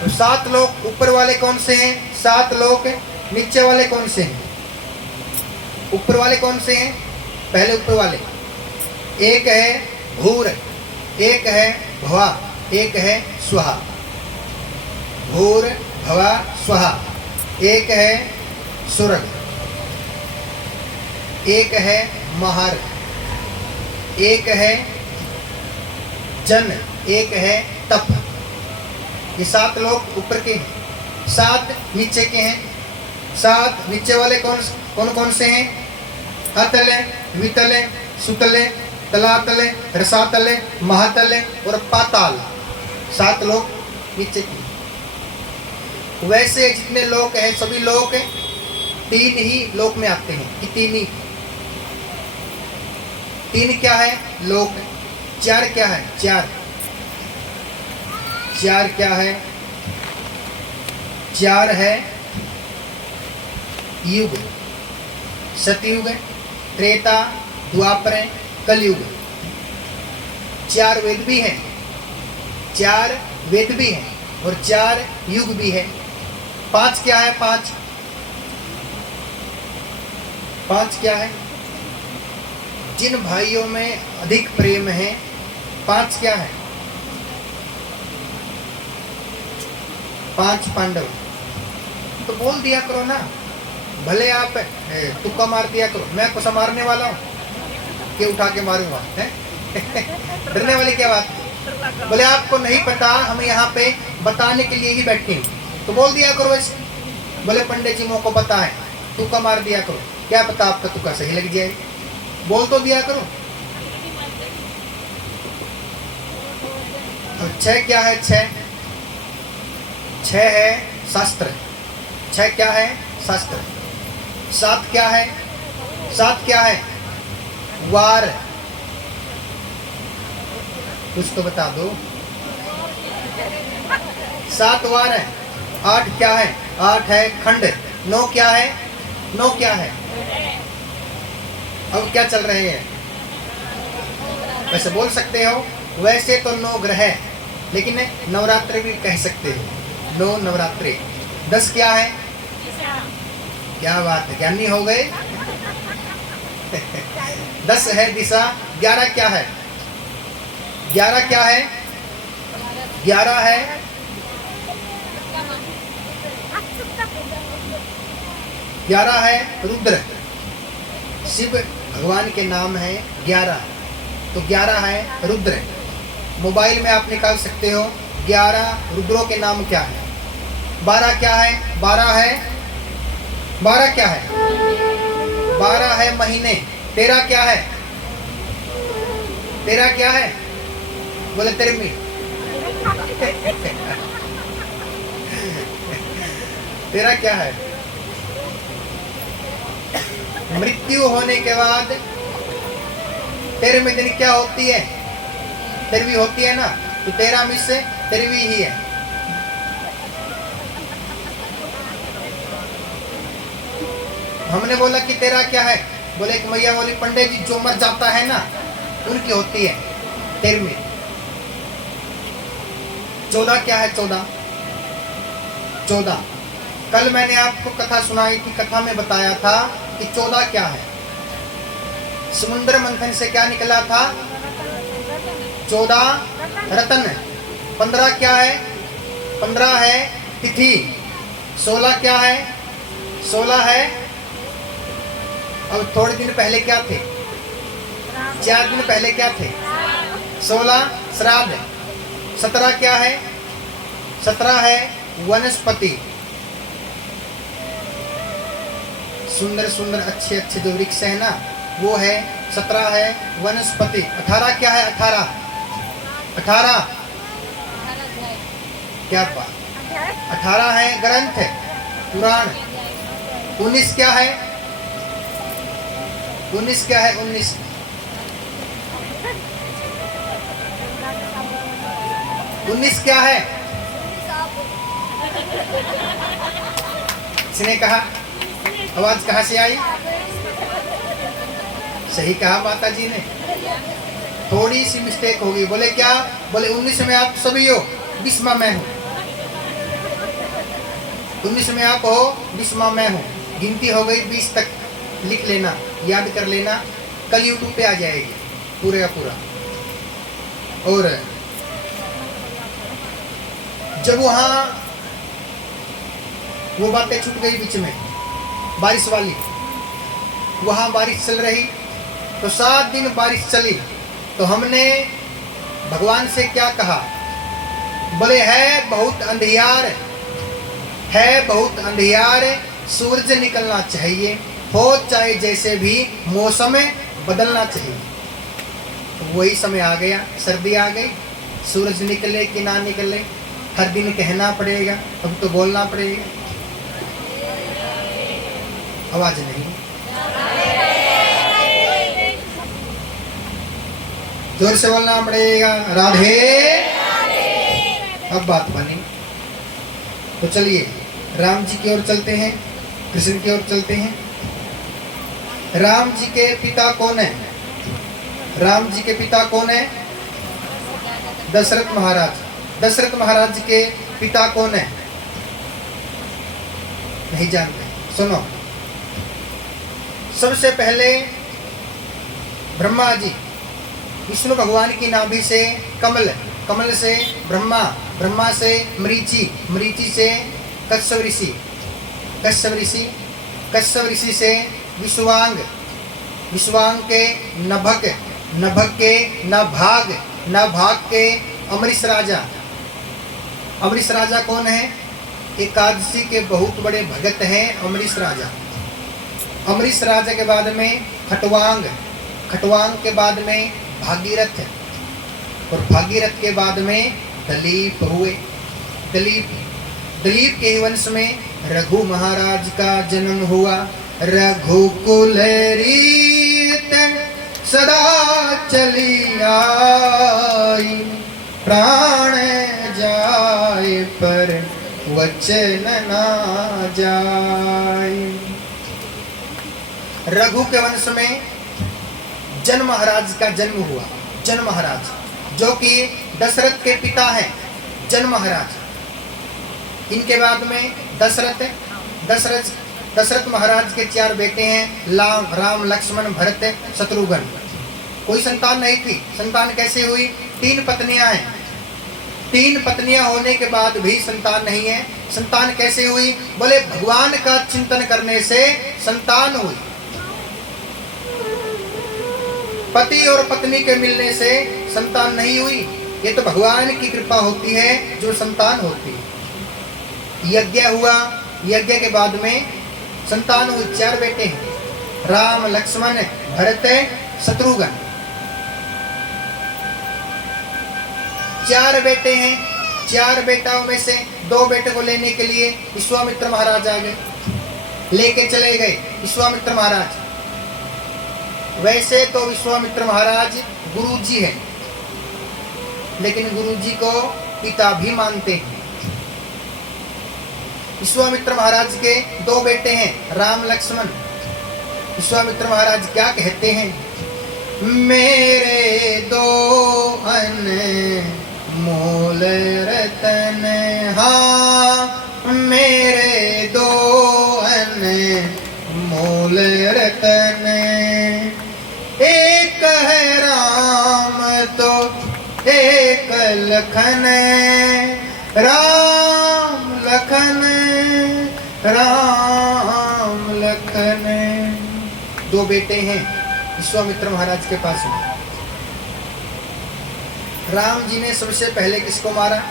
तो 7 लोक ऊपर वाले कौन से हैं? 7 लोक नीचे वाले कौन से हैं? ऊपर वाले कौन से हैं? पहले ऊपर वाले, एक है भूर, एक है भवा, एक है स्वाहा। भूर, भवा, स्वाहा। एक है सुरग, एक है महर, एक है जन, एक है तप। ये 7 लोग ऊपर के हैं, 7 नीचे के हैं। 7 नीचे वाले कौन से हैं? अतले, वितले, सुतले, तलातले, रसातले, महातले और पाताल। 7 लोग नीचे के। वैसे जितने लोक हैं सभी लोक तीन ही लोक में आते हैं कि तीन ही। तीन क्या है? लोक। चार क्या है? चार क्या है? चार है युग, सतयुग, त्रेता, द्वापर, कलयुग। चार वेद भी हैं, चार वेद भी हैं और चार युग भी है। पांच क्या है? पांच क्या है? जिन भाइयों में अधिक प्रेम है, पांच क्या है? पांच पांडव। तो बोल दिया करो ना, भले आप तुक्का मार दिया करो। मैं कुछ मारने वाला हूँ कि उठा के मारूंगा? डरने वाली क्या बात है? बोले आपको नहीं पता, हम यहाँ पे बताने के लिए ही बैठे हैं, तो बोल दिया करो वैसे। बोले पंडित जी को पता है, तुक्का मार दिया करो। क्या पता आपका तुक्का सही लग जाए, बोल तो दिया करो। और छह क्या है? छह है शास्त्र। छह क्या है? शास्त्र। सात क्या है? सात क्या है? वार। कुछ तो बता दो। सात वार है। आठ क्या है? आठ है खंड। नौ क्या है? नौ क्या है? अब क्या चल रहे हैं? वैसे बोल सकते हो, वैसे तो 9 ग्रह, लेकिन नवरात्रि भी कह सकते हो। 9 नवरात्रि। 10 क्या है? क्या बात है, ज्ञानी हो गए। 10 है दिशा। 11 क्या है? 11 क्या है? 11 है 11 है रुद्र। शिव भगवान के नाम है 11, तो 11 है रुद्र। मोबाइल में आप निकाल सकते हो 11 रुद्रों के नाम क्या है। 12 क्या है? 12 क्या है? 12 है महीने। 13 क्या है? 13 क्या है? बोले 13। 13 क्या है? मृत्यु होने के बाद 13वें दिन क्या होती है? 13वीं होती है ना, तो 13 में से 13वीं ही है। हमने बोला कि 13 क्या है? बोले कि मैया बोली पंडित जी जो मर जाता है ना उनकी होती है 13वीं। 14 क्या है? 14। कल मैंने आपको कथा सुनाई थी, कथा में बताया था कि 14 क्या है। समुद्र मंथन से क्या निकला था? 14 रतन। 15 क्या है? 15 है तिथि। 16 क्या है? 16 है, अब थोड़े दिन पहले क्या थे? 4 दिन पहले क्या थे? 16 श्राद्ध। 17 क्या है? 17 है वनस्पति। सुंदर सुंदर अच्छे अच्छे जो वृक्ष है ना, वो है 17 है वनस्पति। 18 क्या है? 18 क्या बात? 18 है ग्रंथ पुराण। 19 क्या है? 19 क्या है? 19 क्या है? किसने कहा? आवाज कहाँ से आई? सही कहा माता जी ने। थोड़ी सी मिस्टेक होगी। बोले क्या? बोले 19 में आप सभी हो, 20 मैं हूँ। 19 में आप हो, 20 मैं हूँ। गिनती हो गई 20 तक। लिख लेना, याद कर लेना, कल YouTube पे आ जाएगी पूरे का पूरा। और जब वहाँ वो बातें छूट गई बीच में, बारिश वाली, वहाँ बारिश चल रही, तो 7 दिन बारिश चली। तो हमने भगवान से क्या कहा? बोले है बहुत अंधियार, है बहुत अंधियार, सूरज निकलना चाहिए, हो चाहे जैसे भी, मौसम बदलना चाहिए। तो वही समय आ गया, सर्दी आ गई। सूरज निकले कि ना निकले, हर दिन कहना पड़ेगा, अब तो बोलना पड़ेगा। आवाज नहीं, जोर से बोलना पड़ेगा, राधे। अब बात बनी। तो चलिए राम जी की ओर चलते हैं, कृष्ण की ओर चलते हैं। राम जी के पिता कौन है? राम जी के पिता कौन है? दशरथ महाराज। दशरथ महाराज के पिता कौन है? नहीं जानते? सुनो, सबसे पहले ब्रह्मा जी, विष्णु भगवान की नाभि से कमल, कमल से ब्रह्मा, ब्रह्मा से मरीचि, मरीचि से कश्यप ऋषि, कश्यप ऋषि, कश्यप ऋषि से विश्वांग, विश्वांग के नभक, नभक के नभाग, नभाग के अमरीश राजा। अमरीश राजा कौन है? एकादशी के बहुत बड़े भगत हैं अमरीश राजा। अमरीश राजा के बाद में खटवांग, खटवांग के बाद में भागीरथ, और भागीरथ के बाद में दलीप हुए। दलीप, दलीप के वंश में रघु महाराज का जन्म हुआ। रघुकुल रीत सदा चली आई, प्राण जाए पर वचन ना जाए। रघु के वंश में जन महाराज का जन्म हुआ। जन महाराज जो कि दशरथ के पिता हैं, जन महाराज। इनके बाद में दशरथ, दशरथ दशरथ महाराज के 4 बेटे हैं, राम, लक्ष्मण, भरत, शत्रुघ्न। कोई संतान नहीं थी। संतान कैसे हुई? 3 पत्नियां हैं। 3 पत्नियां होने के बाद भी संतान नहीं है। संतान कैसे हुई? बोले भगवान का चिंतन करने से संतान हुई। पति और पत्नी के मिलने से संतान नहीं हुई। ये तो भगवान की कृपा होती है जो संतान होती है। यज्ञ हुआ, यज्ञ के बाद में संतान हुई। 4 बेटे हैं, राम, लक्ष्मण, भरत, शत्रुघ्न। 4 बेटे हैं। 4 बेटाओं में से 2 बेटे को लेने के लिए विश्वामित्र महाराज आ गए, लेके चले गए विश्वामित्र महाराज। वैसे तो विश्वामित्र महाराज गुरुजी हैं, लेकिन गुरुजी को पिता भी मानते हैं। विश्वामित्र महाराज के 2 बेटे हैं, राम, लक्ष्मण। विश्वामित्र महाराज क्या कहते हैं? मेरे 2 अनमोल रतन, हाँ मेरे 2 अनमोल रतन, एक है राम तो एक लखन, राम लखन, राम लखन। 2 बेटे हैं विश्वामित्र महाराज के पास में। राम जी ने सबसे पहले किसको मारा?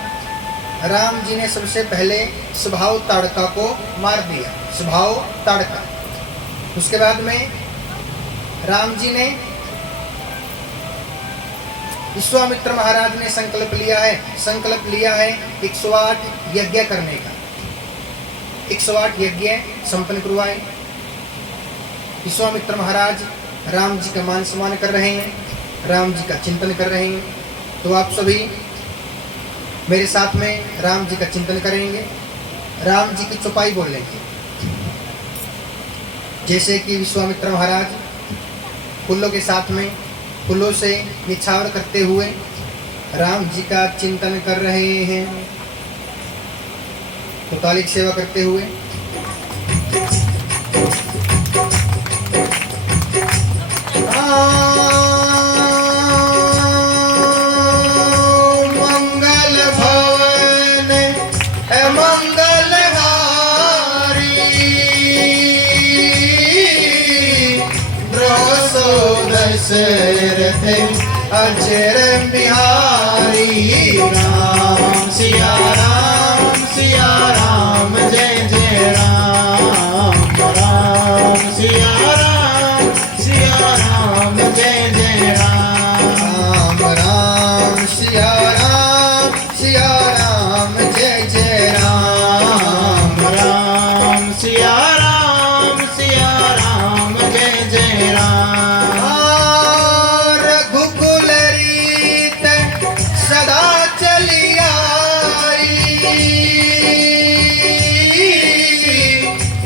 राम जी ने सबसे पहले स्वभाव ताड़का को मार दिया, स्वभाव ताड़का। उसके बाद में राम जी ने, विश्वामित्र महाराज ने संकल्प लिया है 108 यज्ञ करने का। 108 यज्ञ संपन्न करवाए। विश्वामित्र महाराज राम जी का मान सम्मान कर रहे हैं, राम जी का चिंतन कर रहे हैं। तो आप सभी मेरे साथ में राम जी का चिंतन करेंगे, राम जी की चौपाई बोलेंगे। जैसे कि विश्वामित्र महाराज फूलों के साथ में, फूलों से निछावर करते हुए राम जी का चिंतन कर रहे हैं, तो ताली की सेवा करते हुए। मंगल भवन मंगल हारी, द्रोसो दशरथ अजर बिहारी। राम सिया राम, सिया राम, जय जय राम। राम सिया राम, सिया राम, जय जय राम। राम राम सिया राम, सिया राम, जय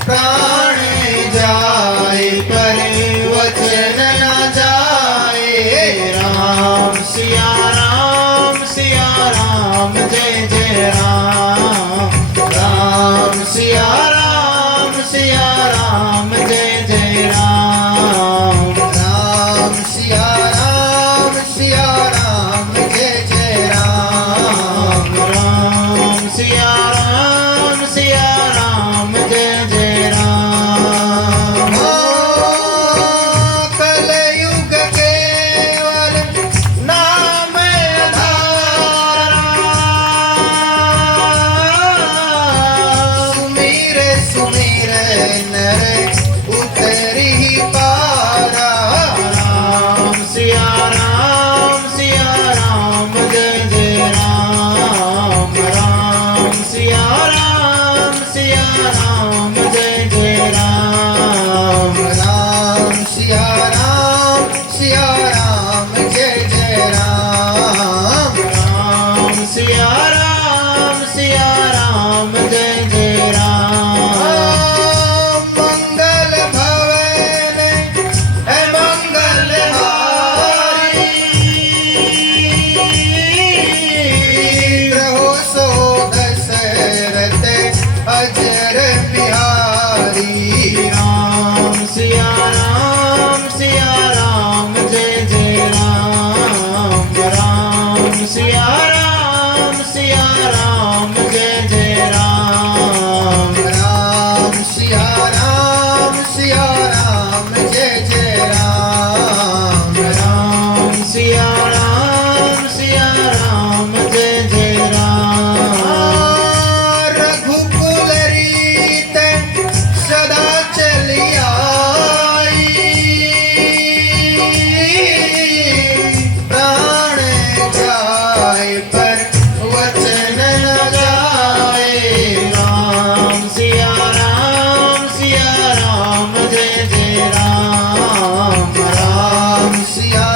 प्राण जाए पर वचन न जाए। राम सिया राम जय जय राम। राम सिया राम जय जय राम। राम सिया राम जय जय राम। राम सिया राम जय जय राम। कलयुग केवल नाम आधारा। सुमिर सुमिर नर उतरी पारा। राम सिया राम जय जय राम। राम सिया राम जय जय राम। राम सिया राम जय जय राम। राम सिया राम जय जय राम। मंगल भवन है मंगल हारी। रहो सो दशरथ अजर बिहारी। राम सिया राम जय जय राम। राम सिया राम जय जय राम। राम सिया राम जय जय राम। राम सिया राम जय जय राम। रघुकुल रीत सदा चली आई। प्राण जाए पर वचन न जाए। राम सिया राम जय जय राम। राम सिया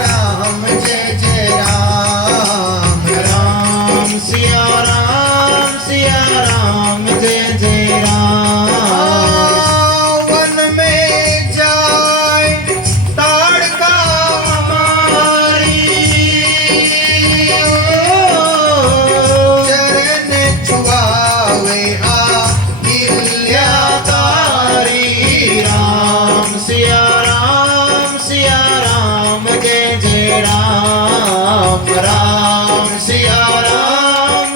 राम जय जय राम। राम सिया राम जय जय राम। वन में जाए ताड़का मारी। चरण छुआवे अहिल्या तारी। राम सिया राम जय जय राम। राम सिया राम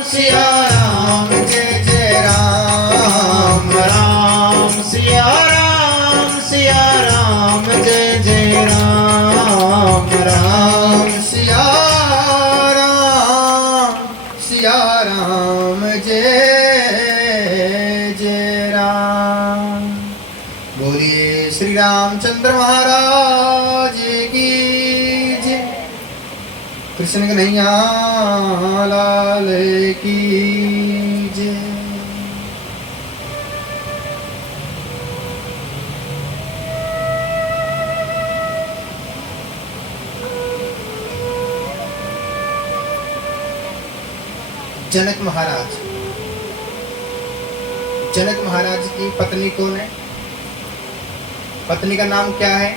जय जय राम। राम सिया राम जय जय राम। राम सिया राम जय जय राम। बोलिए श्री रामचंद्र महाराज की जय। कृष्ण कन्हैया लाल की जय। जनक महाराज की पत्नी कौन है? पत्नी का नाम क्या है?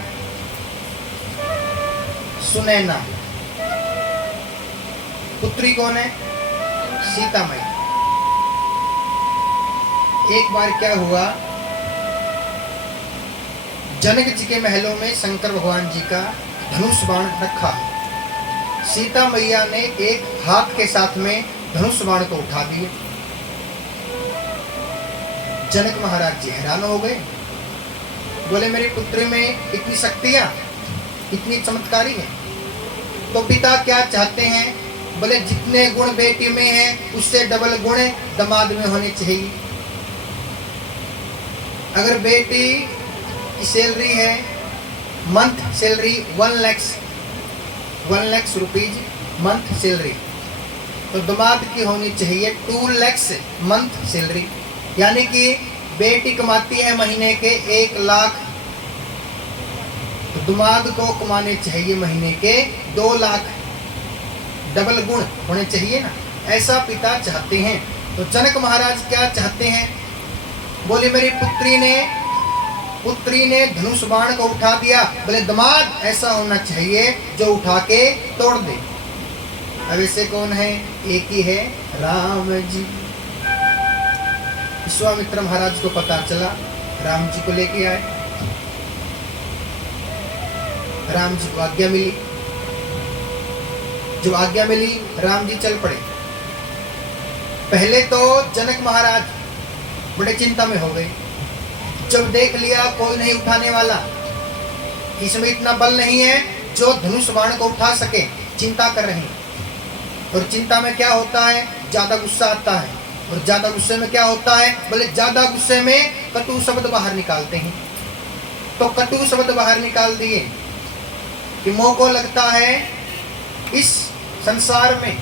सुनैना। पुत्री कौन है? सीता मैया। एक बार क्या हुआ, जनक जी के महलों में शंकर भगवान जी का धनुष बाण रखा है। सीता मैया ने एक हाथ के साथ में धनुष बाण को उठा दिए। जनक महाराज जी हैरान हो गए, बोले मेरी पुत्री में इतनी शक्तियां, इतनी चमत्कारी है, तो पिता क्या चाहते हैं? बोले जितने गुण बेटी में हैं उससे डबल गुण दामाद में होने चाहिए। अगर बेटी की सैलरी है month salary 1 lakh rupees month salary, तो दामाद की होनी चाहिए 2 लाख मंथ सैलरी। यानी कि बेटी कमाती है महीने के 1 लाख, तो दामाद को कमाने चाहिए महीने के 2 लाख। डबल गुण होने चाहिए ना, ऐसा पिता चाहते हैं। तो जनक महाराज क्या चाहते हैं? बोली मेरी पुत्री ने धनुष बाण को उठा दिया। बोले दामाद ऐसा होना चाहिए जो उठा के तोड़ दे। अब ऐसे कौन है? एक ही है, राम जी। विश्वामित्र महाराज को पता चला, राम जी को लेके आए। राम जी को आज्ञा मिली। जो आज्ञा मिली राम जी चल पड़े। पहले तो जनक महाराज बड़े चिंता में हो गए। जब देख लिया कोई नहीं उठाने वाला, इसमें इतना बल नहीं है जो धनुष बाण को उठा सके, चिंता कर रहे हैं। और चिंता में क्या होता है? ज्यादा गुस्सा आता है। और ज्यादा गुस्से में क्या होता है? बोले ज्यादा गुस्से में कटु शब्द बाहर निकालते हैं। तो कटु शब्द बाहर निकाल दिए कि मोह को लगता है इस संसार में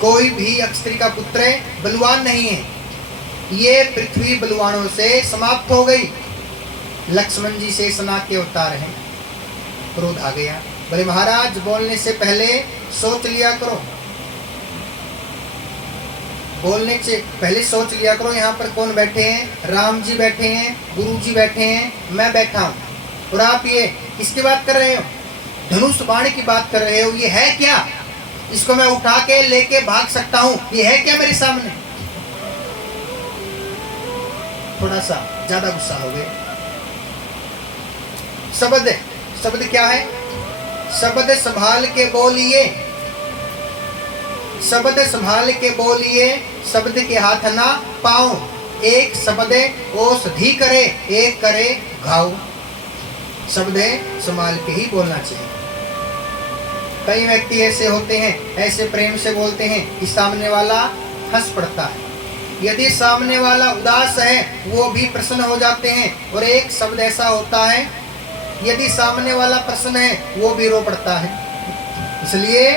कोई भी अक्षत्री का पुत्र बलवान नहीं है, ये पृथ्वी बलवानों से समाप्त हो गई। लक्ष्मण जी से सनाक के अवतार हैं। क्रोध आ गया। बोले महाराज बोलने से पहले सोच लिया करो, बोलने से पहले सोच लिया करो। यहाँ पर कौन बैठे हैं? राम जी बैठे हैं, गुरु जी बैठे हैं, मैं बैठा हूँ। और आप ये किसकी बात कर रहे हो? धनुष बाण की बात कर रहे हो। ये है क्या? इसको मैं उठा के लेके भाग सकता हूँ, ये है क्या मेरे सामने? थोड़ा सा ज्यादा गुस्सा हो गए। शब्द क्या है? शब्द संभाल के बोलिए, शब्द संभाल के बोलिए, शब्द के हाथ ना पाओ। एक शब्द औषधि करे, एक करे घाव। शब्द संभाल के ही बोलना चाहिए। कई व्यक्ति ऐसे होते हैं, ऐसे प्रेम से बोलते हैं कि सामने वाला हंस पड़ता है। यदि सामने वाला उदास है वो भी प्रसन्न हो जाते हैं। और एक शब्द ऐसा होता है, यदि सामने वाला प्रसन्न है वो भी रो पड़ता है। इसलिए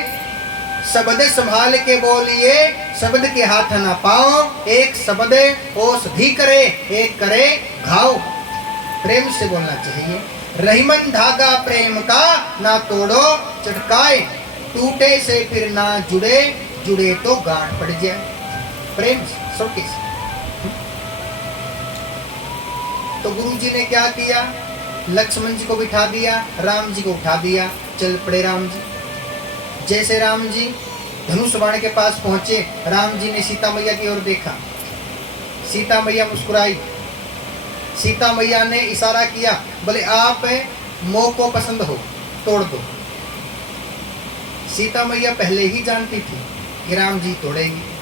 शब्द संभाल के बोलिए, शब्द के हाथ ना पाओ। एक शब्द औषधि करे, एक करे घाव। प्रेम से बोलना चाहिए। रहीमन धागा प्रेम का, ना तोड़ो चटकाए, टूटे से फिर ना जुड़े, जुड़े तो गांठ पड़ जाए। प्रेम सबके। तो गुरु जी ने क्या किया? लक्ष्मण जी को बिठा दिया, राम जी को उठा दिया, चल पड़े राम जी। जैसे राम जी धनुष बाण के पास पहुंचे, राम जी ने सीता मैया की ओर देखा। सीता मैया मुस्कुराई। सीता मैया ने इशारा किया, बोले आप मोह को पसंद हो, तोड़ दो। सीता मैया पहले ही जानती थी कि राम जी तोड़ेंगे।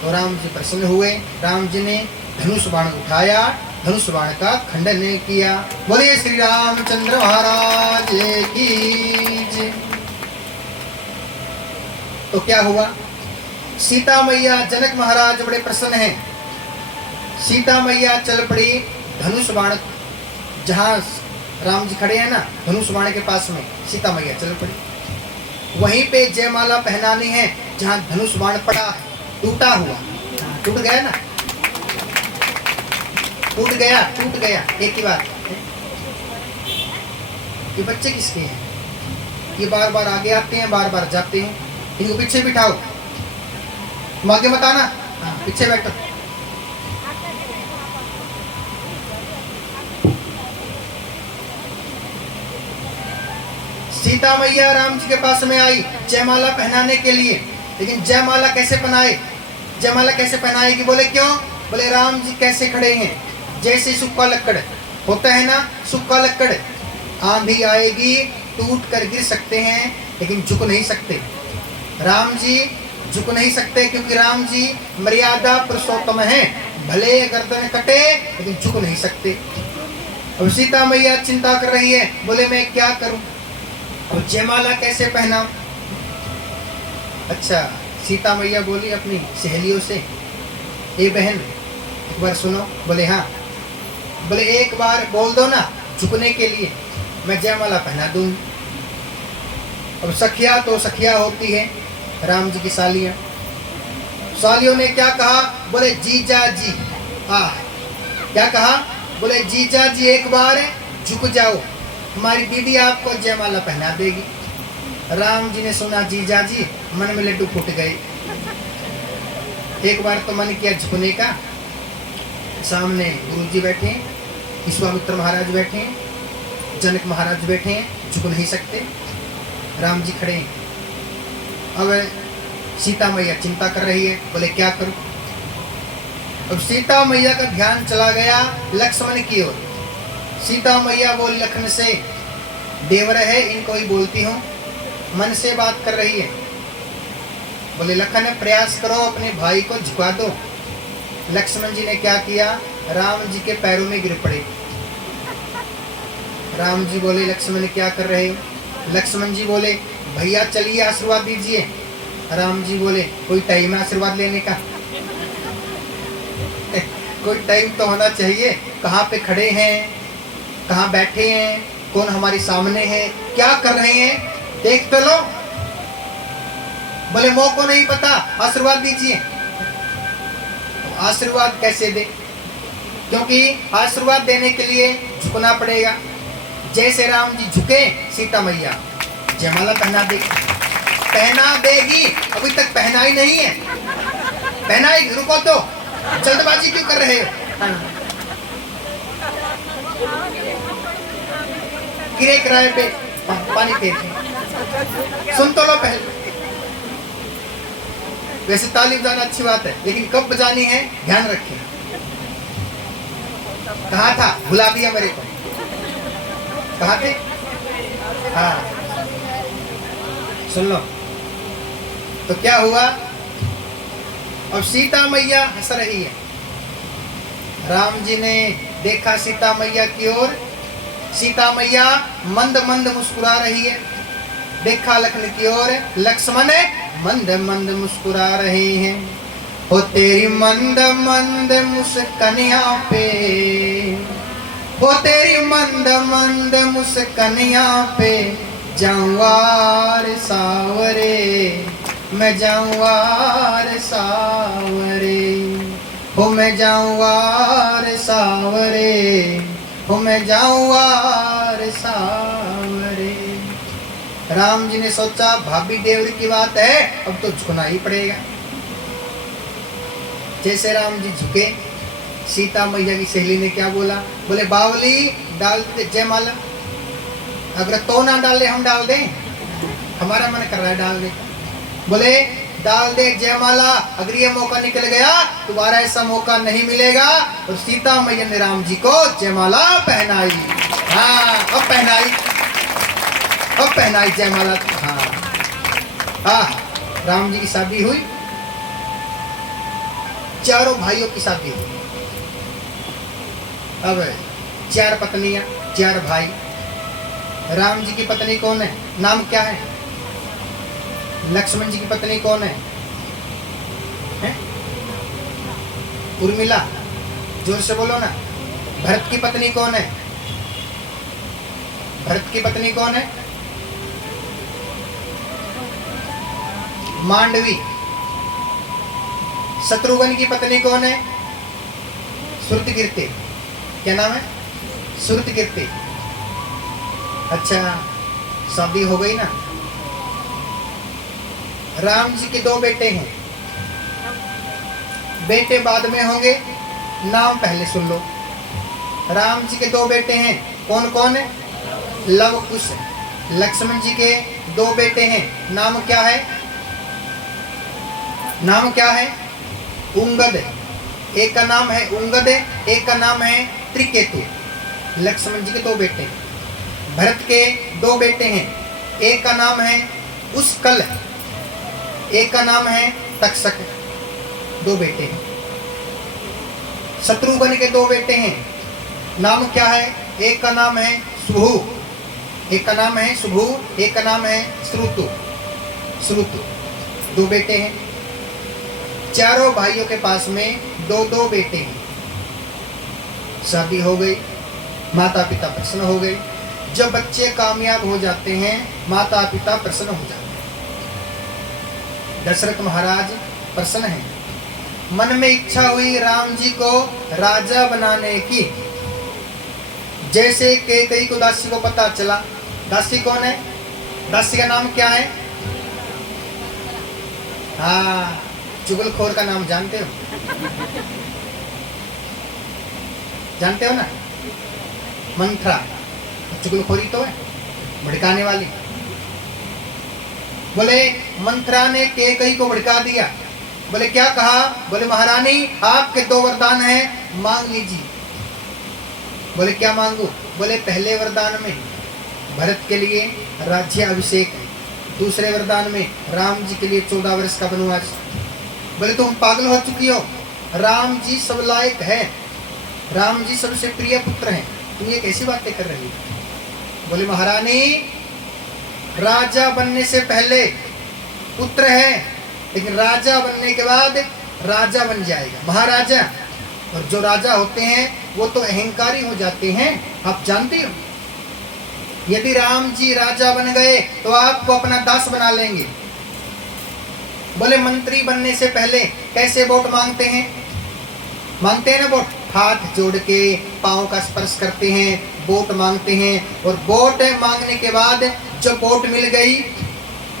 तो राम जी प्रसन्न हुए। राम जी ने धनुष बाण उठाया, धनुष बाण का खंडन किया। बोले श्री रामचंद्र महाराज की जय। तो क्या हुआ? सीता मैया, जनक महाराज बड़े प्रसन्न हैं। सीता मैया चल पड़ी धनुष बाण, जहाँ राम जी खड़े हैं ना, धनुष बाण के पास में सीता मैया चल पड़ी। वहीं पे जयमाला पहनानी है जहाँ धनुष बाण पड़ा है, टूटा हुआ। टूट गया ना, टूट गया एक ही बात। ये बच्चे किसके हैं? ये बार बार आगे आते हैं, बार बार जाते हैं। इनको पीछे बिठाओ, तुम आगे मत आना, पीछे बैठो। सीता मैया राम जी के पास में आई जयमाला पहनाने के लिए। लेकिन जयमाला कैसे पहनाए? जयमाला कैसे पहनाएगी? बोले क्यों? बोले राम जी कैसे खड़े हैं, जैसे सूखा लकड़ होता है ना, सूखा लकड़। आंधी आएगी, टूट कर गिर सकते हैं लेकिन झुक नहीं सकते। राम जी झुक नहीं सकते क्योंकि राम जी मर्यादा पुरुषोत्तम हैं। भले गर्दन कटे लेकिन झुक नहीं सकते। अब सीता मैया चिंता कर रही है, बोले मैं क्या करूं, अब जयमाला कैसे पहनाऊं? अच्छा, सीता मैया बोली अपनी सहेलियों से, ए बहन एक बार सुनो। बोले हाँ। बोले एक बार बोल दो ना झुकने के लिए, मैं जयमाला पहना दूंगी। अब सखिया तो सखिया होती है, राम जी की सालियां। सालियों ने क्या कहा? बोले जीजा जी। क्या कहा? बोले जीजा जी एक बार झुक जाओ, हमारी दीदी आपको जयमाला पहना देगी। राम जी ने सुना जीजा जी, मन में लड्डू फूट गए। एक बार तो मन किया झुकने का, सामने गुरु जी बैठे हैं, विश्वामित्र महाराज बैठे हैं, जनक महाराज बैठे हैं, झुक नहीं सकते। राम जी खड़े हैं। अब सीता मैया चिंता कर रही है, बोले क्या करूं। अब सीता मैया का ध्यान चला गया लक्ष्मण की ओर। सीता मैया बोली लखन से, देवर है इनको ही बोलती हूँ, मन से बात कर रही है। बोले लखन प्रयास करो अपने भाई को झुका दो। लक्ष्मण जी ने क्या किया, राम जी के पैरों में गिर पड़े। राम जी बोले लक्ष्मण क्या कर रहे हो। लक्ष्मण जी बोले भैया चलिए आशीर्वाद दीजिए। राम जी बोले कोई टाइम है आशीर्वाद लेने का, कोई टाइम तो होना चाहिए। कहाँ पे खड़े हैं, कहाँ बैठे हैं, कौन हमारे सामने है, क्या कर रहे हैं, देख तो लो। बोले मोह को नहीं पता, आशीर्वाद दीजिए। आशीर्वाद कैसे दे, क्योंकि आशीर्वाद देने के लिए झुकना पड़ेगा। जैसे राम जी झुके, सीता मैया जयमाला पहना देगी। पहना देगी, अभी तक पहना ही नहीं है। पहनाएगी, रुको तो, जल्दबाजी क्यों कर रहे हो। गिरे किराए पे पानी फेंक, सुन तो लो पहले। वैसे ताली बजाना अच्छी बात है, लेकिन कब बजानी है ध्यान रखें। कहा था, भुला दिया मेरे को, कहा थे। हाँ सुन लो। तो क्या हुआ, अब सीता मैया हंस रही है। राम जी ने देखा सीता मैया की ओर, सीता मैया मंद मंद मुस्कुरा रही है। देखा लखन की ओर, लक्ष्मण मंद मंद मुस्कुरा रहे हैं। हो तेरी मंद मंद मुस्कनिया पे, हो तेरी मंद मंद मुस्कनिया पे जाऊंवार सावरे, मैं जाऊंवार सावरे, हो मैं जाऊंवार सावरे, हो मैं जाऊंवार सावरे। राम जी ने सोचा भाभी देवर की बात है, अब तो झुकना ही पड़ेगा। जैसे राम जी झुके, सीता मैया की सहेली ने क्या बोला, बोले बावली डाल दे जयमाला। अगर तो ना डाले हम डाल दें, हमारा मन कर रहा है डाल दे। बोले डाल दे जयमाला, अगर ये मौका निकल गया दोबारा ऐसा मौका नहीं मिलेगा। और सीता मैया ने राम जी को जयमाला पहनाई। हाँ अब पहनाई, अब पहनाई जयमाला। हाँ राम जी की शादी हुई, चारों भाइयों की शादी हुई। अब 4 पत्नियां 4 भाई। राम जी की पत्नी कौन है, नाम क्या है। लक्ष्मण जी की पत्नी कौन है, उर्मिला, जोर से बोलो ना। भरत की पत्नी कौन है, भरत की पत्नी कौन है, मांडवी। शत्रुघ्न की पत्नी कौन है, श्रुतकीर्ति। क्या नाम है, श्रुतकीर्ति। अच्छा शादी हो गई ना। राम जी के 2 बेटे हैं, बेटे बाद में होंगे, नाम पहले सुन लो। राम जी के 2 बेटे हैं, कौन कौन है, लव कुश। लक्ष्मण जी के 2 बेटे हैं, नाम क्या है, नाम क्या है, उंगद। एक का नाम है उंगद, एक का नाम है त्रिकेतु। लक्ष्मण जी के 2 बेटे हैं। भरत के 2 बेटे हैं, एक का नाम है उस्कल, एक का नाम है तक्षक। 2 बेटे हैं। शत्रुघ्न के 2 बेटे हैं, नाम क्या है, एक का नाम है सुभु, एक का नाम है सुभु, एक का नाम है श्रुतु। श्रुतु 2 बेटे हैं। चारों भाइयों के पास में 2-2 बेटे हैं। शादी हो गई, माता पिता प्रसन्न हो गए। जब बच्चे कामयाब हो जाते हैं, माता पिता प्रसन्न हो जाते हैं। दशरथ महाराज प्रसन्न हैं। मन में इच्छा हुई राम जी को राजा बनाने की। जैसे कैकेयी को दासी को पता चला, दासी कौन है, दासी का नाम क्या है, हाँ चुगलखोर का नाम जानते हो। जानते हो ना, मंथरा चुगलखोरी तो है, भड़काने वाली। बोले मंथरा ने कैकेयी को भड़का दिया। बोले क्या कहा? बोले महारानी आपके 2 वरदान हैं, मांग लीजिए। बोले क्या मांगू? बोले पहले वरदान में भरत के लिए राज्य अभिषेक है, दूसरे वरदान में राम जी के लिए 14 वर्ष का वनवास। बोले तुम पागल हो चुकी हो, राम जी सब लायक है, राम जी सबसे प्रिय पुत्र हैं, तुम ये कैसी बातें कर रही हो? बोले महारानी राजा बनने से पहले पुत्र है, लेकिन राजा बनने के बाद राजा बन जाएगा, महाराजा। और जो राजा होते हैं वो तो अहंकारी हो जाते हैं, आप जानते हो। यदि राम जी राजा बन गए तो आपको अपना दास बना लेंगे। बोले मंत्री बनने से पहले कैसे वोट मांगते हैं? मांगते हैं ना वोट, हाथ जोड़ के पांव का स्पर्श करते हैं, वोट मांगते हैं। और वोट मांगने के बाद जब वोट मिल गई,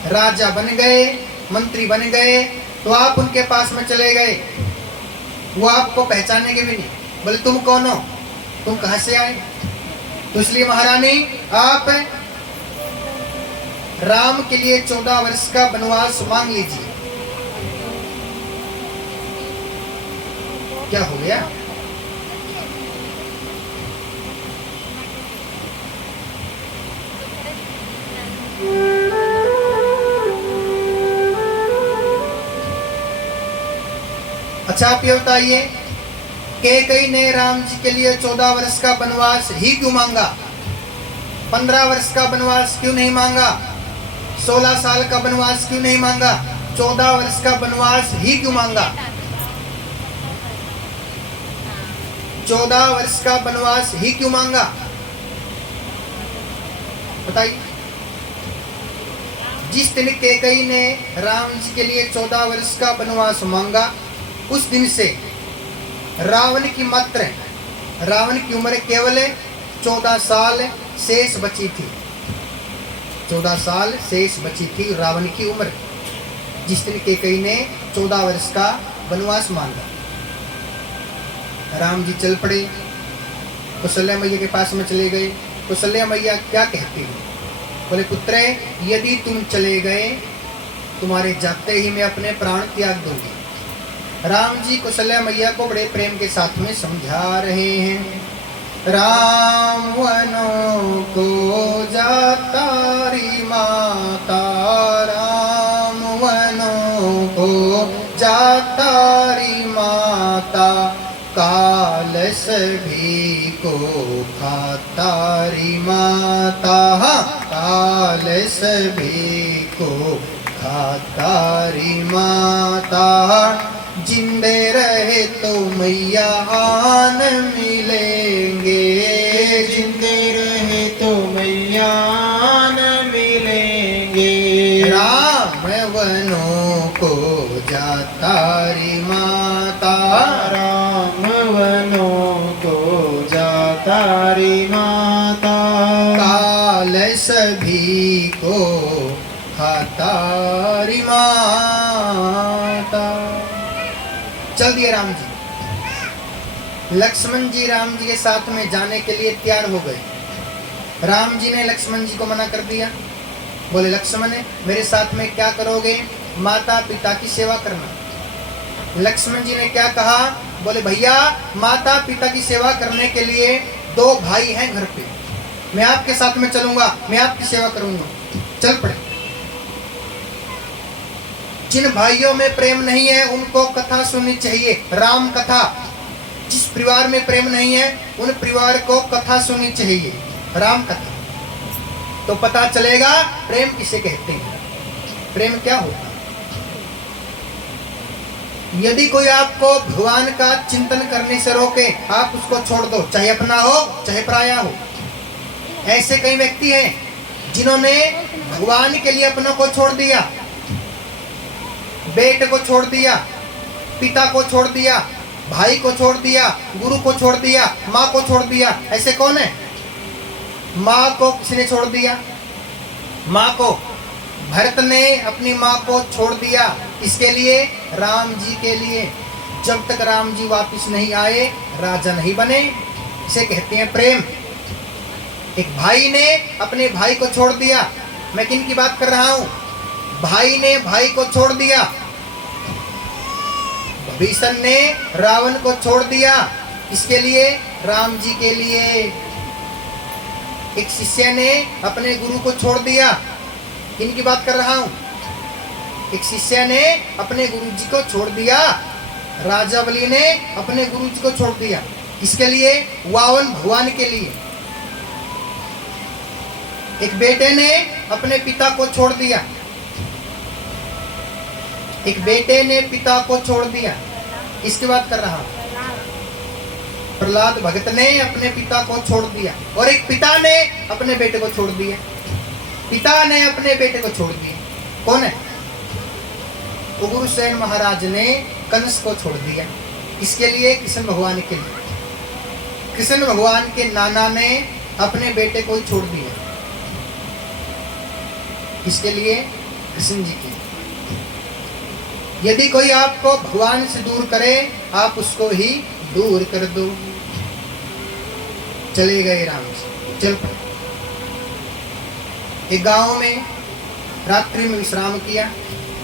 राजा बन गए, मंत्री बन गए, तो आप उनके पास में चले गए, वो आपको पहचानेंगे भी नहीं। बोले तुम कौन हो, तुम कहां से आए? तो इसलिए महारानी आप राम के लिए 14 वर्ष का वनवास मांग लीजिए। क्या हो गया? अच्छा आप ये बताइए, कैकेयी ने राम जी के लिए 14 वर्ष का वनवास ही क्यों मांगा? 15 वर्ष का वनवास क्यों नहीं मांगा? 16 साल का वनवास क्यों नहीं मांगा? 14 वर्ष का वनवास ही क्यों मांगा? 14 वर्ष का वनवास ही क्यों मांगा? बताइए। जिस दिन कैकेयी ने राम जी के लिए 14 वर्ष का वनवास मांगा, उस दिन से रावण की मात्र, रावण की उम्र केवल 14 साल शेष बची थी। 14 साल शेष बची थी रावण की उम्र, जिस दिन कैकेयी ने 14 वर्ष का वनवास मांगा। राम जी चल पड़े, कौशल्या मैया के पास में चले गए। कौशल्या मैया क्या कहती है? बोले पुत्र यदि तुम चले गए, तुम्हारे जाते ही मैं अपने प्राण त्याग दूंगी। राम जी कौशल्या मैया को बड़े प्रेम के साथ में समझा रहे हैं। राम वनों को जाता री माता, राम वनों को जाता री माता, काल सभी को खाता री माता, काल सभी को खाता री माता। जिंदे रहे तो मैया आन मिलेंगे, जिंदे रहे तो मैया न मिलेंगे। राम वनों को जाता री माता, राम वनों को जाता री माता, काल सभी को खाता री माता। चल दिए राम जी। लक्ष्मण जी राम जी के साथ में जाने के लिए तैयार हो गए। राम जी ने लक्ष्मण जी को मना कर दिया। बोले लक्ष्मण मेरे साथ में क्या करोगे? माता पिता की सेवा करना। लक्ष्मण जी ने क्या कहा? बोले भैया माता पिता की सेवा करने के लिए 2 भाई हैं घर पे, मैं आपके साथ में चलूंगा, मैं आपकी सेवा करूंगा। चल पड़े। जिन भाइयों में प्रेम नहीं है उनको कथा सुननी चाहिए, राम कथा। जिस परिवार में प्रेम नहीं है उन परिवार को कथा सुननी चाहिए, राम कथा। तो पता चलेगा प्रेम किसे कहते हैं, प्रेम क्या होता है। यदि कोई आपको भगवान का चिंतन करने से रोके, आप उसको छोड़ दो, चाहे अपना हो चाहे पराया हो। ऐसे कई व्यक्ति हैं जिन्होंने भगवान के लिए अपनों को छोड़ दिया, बेटे को छोड़ दिया, पिता को छोड़ दिया, भाई को छोड़ दिया, गुरु को छोड़ दिया, माँ को छोड़ दिया। ऐसे कौन है? माँ को किसने छोड़ दिया? माँ को। भरत ने अपनी माँ को छोड़ दिया, इसके लिए राम जी के लिए। जब तक राम जी वापस नहीं आए राजा नहीं बने। इसे कहते हैं प्रेम। एक भाई ने अपने भाई को छोड़ दिया। मैं किन की बात कर रहा हूं? भाई ने भाई को छोड़ दिया। भीषण ने रावण को छोड़ दिया। इसके लिए राम जी के लिए। एक शिष्य ने अपने गुरु को छोड़ दिया। किन की बात कर रहा हूं? एक शिष्य ने अपने गुरु जी को छोड़ दिया। राजा बलि ने अपने गुरु जी को छोड़ दिया। किसके लिए? वावन भगवान के लिए। एक बेटे ने अपने पिता को छोड़ दिया। एक बेटे ने पिता को छोड़ दिया। किसकी बात कर रहा हूं? प्रहलाद भगत ने अपने पिता को छोड़ दिया। और एक पिता ने अपने बेटे को छोड़ दिया। पिता ने अपने बेटे को छोड़ दिया। कौन है? उग्रसेन महाराज ने कंस को छोड़ दिया। इसके लिए? कृष्ण भगवान के लिए। कृष्ण भगवान के नाना ने अपने बेटे को ही छोड़ दिया। किसके लिए? कृष्ण जी के लिए। यदि कोई आपको भगवान से दूर करे, आप उसको ही दूर कर दो। चले गए राम जी। चल पड़े। एक गांव में रात्रि में विश्राम किया।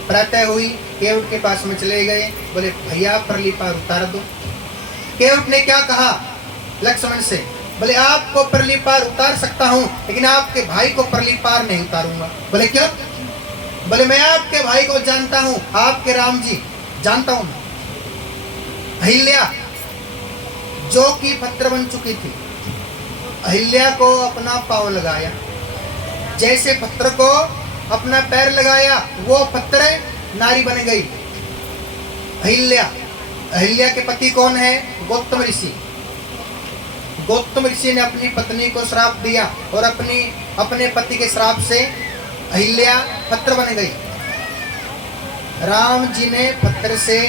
प्रातः हुई, केवट के पास में चले गए। बोले भैया परली पार उतार दो। केवट ने क्या कहा लक्ष्मण से? बोले आपको परली पार उतार सकता हूं, लेकिन आपके भाई को परली पार नहीं उतारूंगा। बोले क्यों? बोले मैं आपके भाई को जानता हूं, आपके राम जी जानता हूं। अहिल्या जो कि पत्थर बन चुकी थी, अहिल्या को अपना पांव लगाया। जैसे पत्थर को अपना पैर लगाया, वो पत्थर नारी बन गई। अहिल्या। अहिल्या के पति कौन है? गौतम ऋषि। गौतम ऋषि ने अपनी पत्नी को श्राप दिया और अपने पति के श्राप से अहिल्या पत्थर बन गई। राम जी ने पत्थर से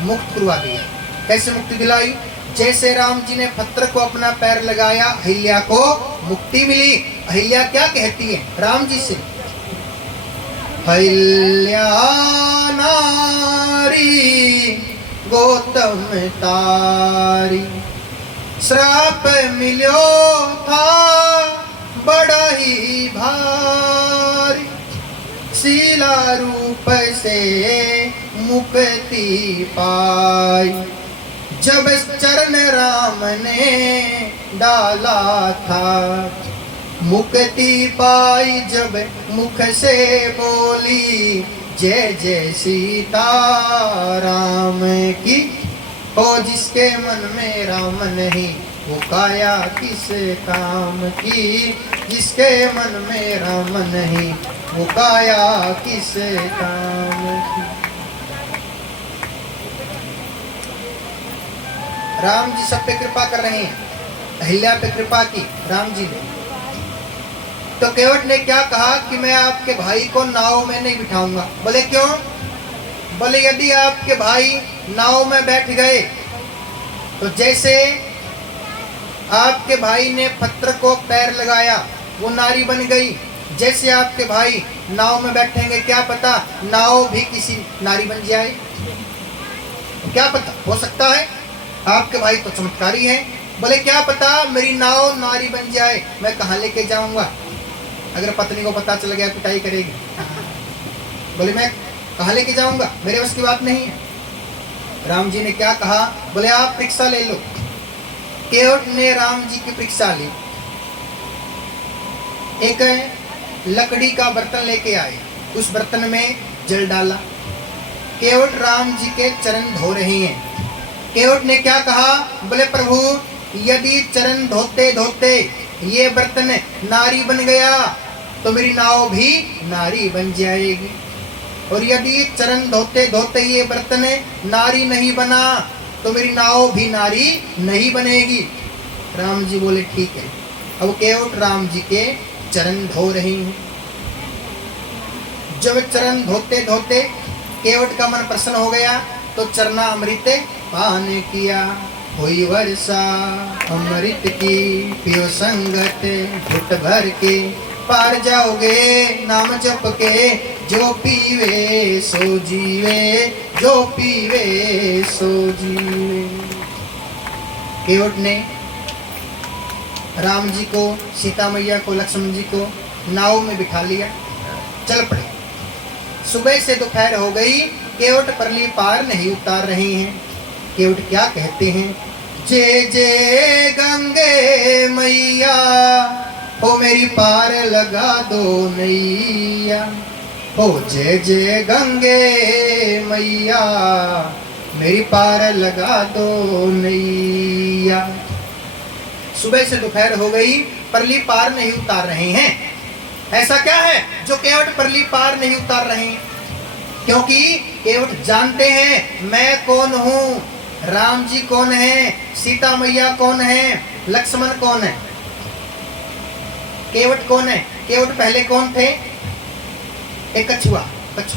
मुक्त करवा दिया। कैसे मुक्ति दिलाई? जैसे राम जी ने पत्थर को अपना पैर लगाया, अहिल्या को मुक्ति मिली। अहिल्या क्या कहती है राम जी से? अहिल्या नारी गौतम तारी, श्राप मिलो था बड़ा ही भारी, शीला रूप से मुक्ति पाई, जब चरण राम ने डाला था। मुक्ति पाई जब मुख से बोली, जय जय सीता राम की। हो जिसके मन में राम नहीं, वो काया किस काम की। जिसके मन में राम नहीं, वो काया किस काम की। राम जी सब पे कृपा कर रहे हैं। अहिल्या पे कृपा की राम जी ने। तो केवट ने क्या कहा कि मैं आपके भाई को नाव में नहीं बिठाऊंगा। बोले क्यों? बोले यदि आपके भाई नाव में बैठ गए तो जैसे आपके भाई ने पत्थर को पैर लगाया, वो नारी बन गई। जैसे आपके भाई नाव में बैठेंगे, क्या पता नाव भी किसी नारी बन जाए। क्या पता, हो सकता है। आपके भाई तो चमत्कारी हैं। बोले क्या पता मेरी नाव नारी बन जाए, मैं कहाँ लेके जाऊंगा? अगर पत्नी को पता चल गया पिटाई करेगी। बोले मैं कहाँ लेके जाऊंगा, मेरे बस की बात नहीं है। राम जी ने क्या कहा? बोले आप परीक्षा ले लो। केवट ने राम जी की परीक्षा ली। एक लकड़ी का बर्तन लेके आए, उस बर्तन में जल डाला। केवट राम जी के चरण धो रहे हैं। केवट ने क्या कहा? बोले प्रभु यदि चरण धोते धोते ये बर्तन नारी बन गया तो मेरी नाव भी नारी बन जाएगी, और यदि चरण धोते धोते ये बर्तन नारी नहीं बना तो मेरी नाव भी नारी नहीं बनेगी। राम जी बोले ठीक है। अब केवट राम जी के चरण धो रहे हैं। जब चरण धोते धोते केवट का मन प्रसन्न हो गया तो चरना अमृत पान किया। हुई वर्षा अमृत की, पियो संगत घुट भर के, पार जाओगे नाम जप के, जो पीवे सो जीवे, जो पीवे सो जीवे। केवट ने राम जी को, सीता मैया को, लक्ष्मण जी को नाव में बिठा लिया, चल पड़े। सुबह से दोपहर हो गई, केवट परली पार नहीं उतार रहे हैं। केवट क्या कहते हैं? जय जय गंगे मैया, हो मेरी पार लगा दो नैया, हो जय जय गंगे मैया, मेरी पार लगा दो नैया। सुबह से दोपहर हो गई, परली पार नहीं उतार रहे हैं। ऐसा क्या है जो केवट परली पार नहीं उतार रहे हैं? क्योंकि केवट जानते हैं मैं कौन हूं, राम जी कौन है, सीता मैया कौन है, लक्ष्मण कौन है। केवट कौन है? केवट पहले कौन थे? एक कछुआ।